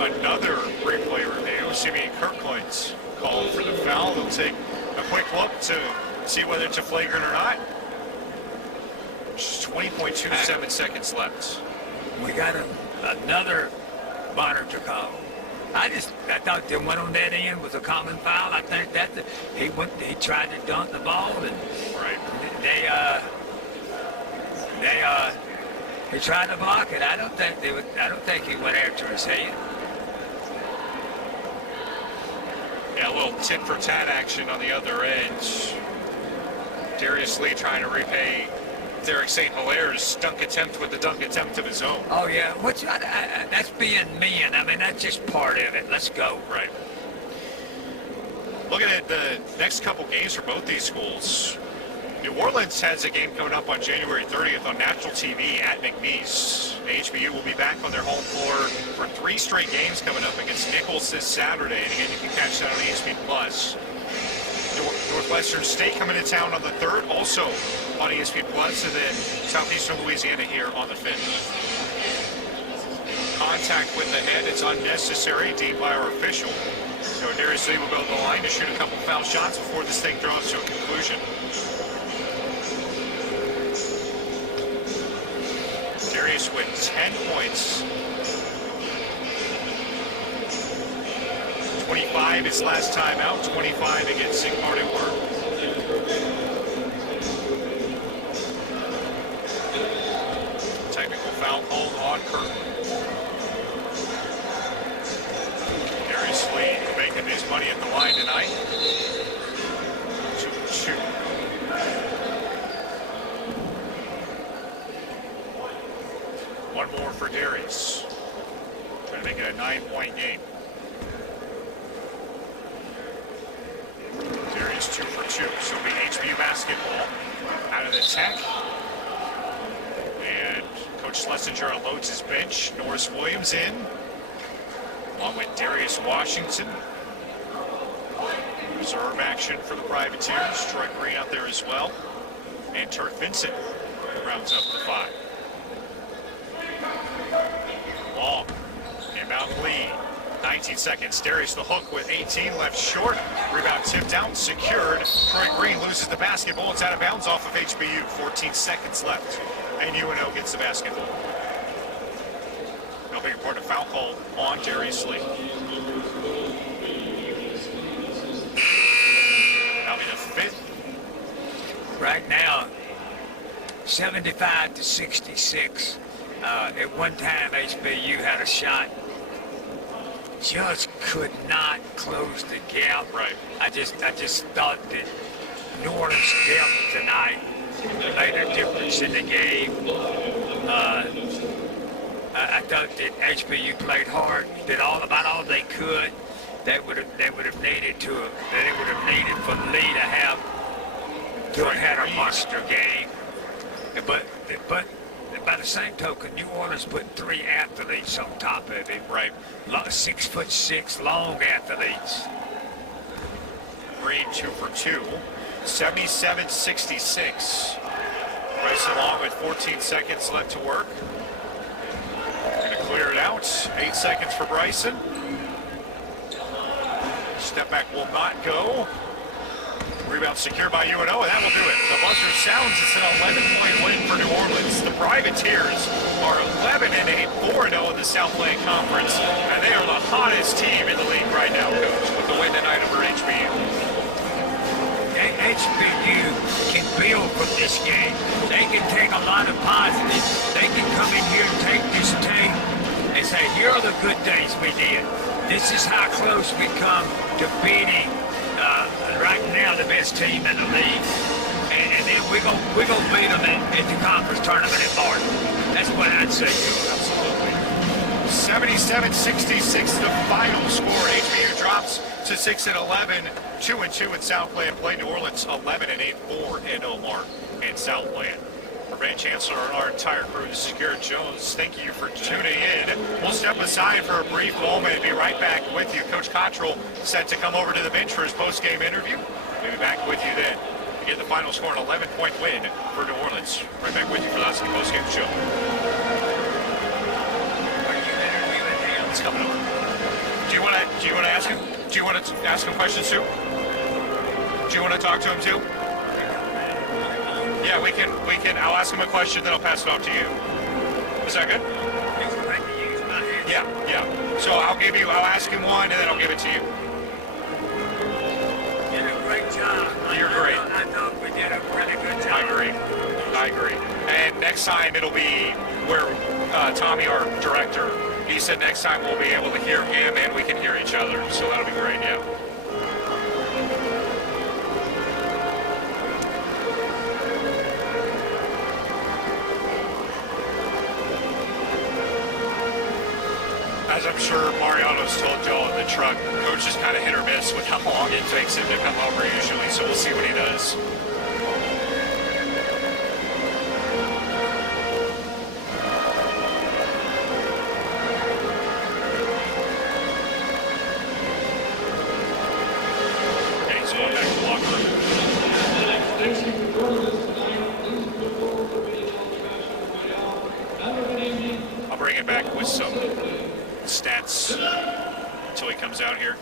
Another replay review. Simeon Kirkland's called for the foul. They'll take a quick look to see whether it's a flagrant or not. Just 20.27 seconds left. We got another monitor call. I thought the one on that end was a common foul. I think that he tried to dunk the ball and he tried to block it. I don't think he went after his head. Yeah, a little tit for tat action on the other end. Darius Lee trying to repay Derek St. Hilaire's dunk attempt with the dunk attempt of his own. Oh yeah, that's being mean. I mean, that's just part of it. Let's go. Right. Looking at the next couple games for both these schools, New Orleans has a game coming up on January 30th on national TV at McNeese. HBU will be back on their home floor for 3 straight games coming up against Nichols this Saturday. And again, you can catch that on ESPN Plus. Northwestern State coming to town on the 3rd, also on ESPN Plus, and then Southeastern Louisiana here on the 5th. Contact with the head, it's unnecessary, deemed by our official. So Darius Lee will go to the line to shoot a couple foul shots before this thing draws to a conclusion. Darius with 10 points. 25 his last time out, 25 against Singapore. Technical foul called on Kirkland. Darius Lee making his money at the line tonight. 2-2. One more for Darius. Trying to make it a 9-point game. Darius 2 for 2. So it'll be HBU basketball out of the tech. And Coach Schlesinger unloads his bench. Norris Williams in, along with Darius Washington. Reserve action for the Privateers. Troy Green out there as well. And Turk Vincent rounds up the 5. Long. Inbound lead. 19 seconds. Darius the hook with 18 left short. Rebound tipped out, secured. Troy Green loses the basketball. It's out of bounds off of HBU. 14 seconds left. And UNO gets the basketball. No big important foul call on Darius Lee. That'll be the 5th. Right now, 75 to 66. At one time, HBU had a shot. Just could not close the gap. Right. I just thought that New Orleans' depth tonight made a difference in the game. I thought that HBU played hard, did about all they could. They would have needed for Lee to have had a monster game. But by the same token, New Orleans put 3 athletes on top of him. Right. 6'6", long athletes. Green 2 for 2. 77-66. Bryson Long with 14 seconds left to work. Going to clear it out. 8 seconds for Bryson. Step back will not go. Rebound secured by UNO, and that will do it. The buzzer sounds. It's an 11-point win for New Orleans. The Private Musketeers are 11-8, 4-0 in the Southland Conference, and they are the hottest team in the league right now, Coach, with the win tonight over HBU. HBU can build from this game. They can take a lot of positives. They can come in here and take this tape and say, here are the good things we did. This is how close we come to beating right now the best team in the league. And then we're gonna beat them at the conference tournament in March. That's what I'd say. Absolutely. 77-66, the final score. HBU drops to 6-11, 2-2 in Southland. Play New Orleans 11-8, 4-0 mark in Southland. For Van Chancellor and our entire crew, this is Garrett Jones. Thank you for tuning in. We'll step aside for a brief moment and be right back with you. Coach Cottrell set to come over to the bench for his post-game interview. We'll be back with you then. Get the final score, an 11-point win for New Orleans. Right back with you for the Husky post-game show. Are you interviewing him? It's coming over. Do you want to ask him? Do you want to ask him questions too? Do you want to talk to him too? Yeah, we can. I'll ask him a question, then I'll pass it off to you. Is that good? Yeah. So I'll ask him one, and then I'll give it to you. You did a great job. You're great. I thought we did a really good job. I agree. And next time it'll be where Tommy, our director, he said next time we'll be able to hear him and we can hear each other. So that'll be great, yeah. As I'm sure Mariano's told y'all in the truck, Coach is kind of hit or miss with how long it takes him to come over usually, so we'll see what he does. Okay, he's going back to the locker room. I'll bring him back with some stats until he comes out here.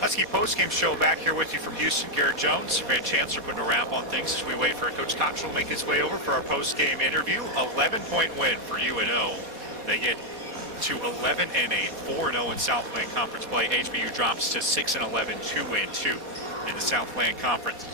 Husky postgame show back here with you from Houston. Garrett Jones, Van Chancellor putting a wrap on things as we wait for Coach Cottrell to make his way over for our postgame interview. 11-point win for UNO. They get to 11-8, 4-0 in Southland Conference play. HBU drops to 6-11, 2-2 in the Southland Conference.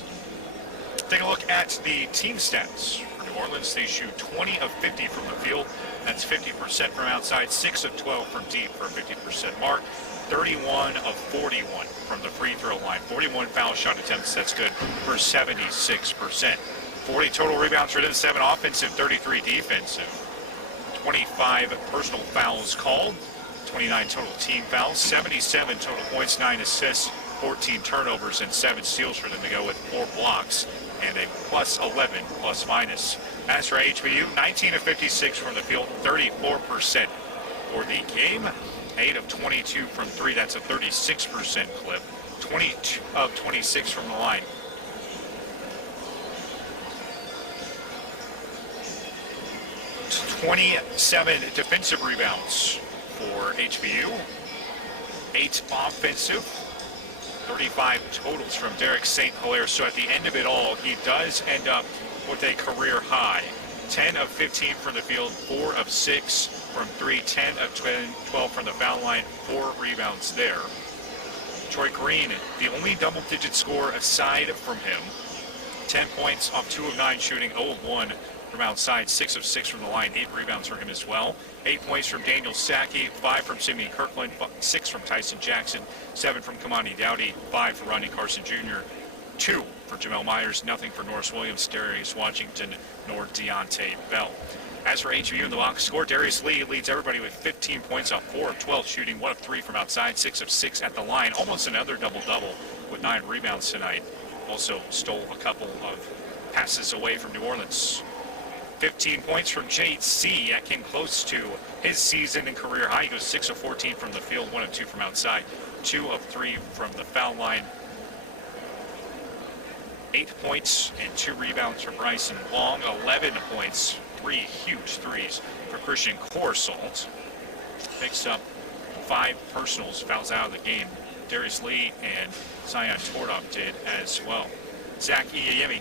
Take a look at the team stats. For New Orleans, they shoot 20 of 50 from the field. That's 50% from outside, 6 of 12 from deep for a 50% mark. 31 of 41 from the free throw line. 41 foul shot attempts, that's good for 76%. 40 total rebounds for them, 7 offensive, 33 defensive. 25 personal fouls called, 29 total team fouls, 77 total points, 9 assists, 14 turnovers, and 7 steals for them to go with 4 blocks and a plus 11 plus minus. As for HBU, 19 of 56 from the field, 34% for the game. 8 of 22 from 3, that's a 36% clip. 20 of 26 from the line. 27 defensive rebounds for HBU. 8 offensive. 35 totals from Derek St. Hilaire. So at the end of it all, he does end up with a career high. 10 of 15 from the field, 4 of 6 from 3, 10 of 12 from the foul line, 4 rebounds there. Troy Green, the only double-digit scorer aside from him. 10 points off 2 of 9 shooting, 0 of 1 from outside, 6 of 6 from the line, 8 rebounds for him as well. 8 points from Daniel Sackey, 5 from Simeon Kirkland, 6 from Tyson Jackson, 7 from Kamani Dowdy, 5 for Rodney Carson Jr., 2 for Jamel Myers, nothing for Norris Williams, Darius Washington, nor Deontay Bell. As for HBU in the box score, Darius Lee leads everybody with 15 points off 4 of 12 shooting, 1 of 3 from outside, 6 of 6 at the line. Almost another double-double with 9 rebounds tonight. Also stole a couple of passes away from New Orleans. 15 points from JC. That came close to his season and career high. He goes 6 of 14 from the field, 1 of 2 from outside, 2 of 3 from the foul line. 8 points and 2 rebounds for Bryson Long. 11 points, 3 huge threes for Christian Corsalt. Picks up 5 personals, fouls out of the game. Darius Lee and Zion Tordop did as well. Zach Iyayemi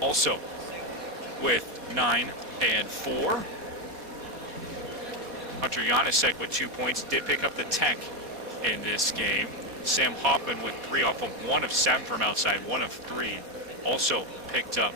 also with 9 and 4. Hunter Janusek with 2 points did pick up the tech in this game. Sam Hoffman with 3 off of 1 of 7 from outside, 1 of 3. Also picked up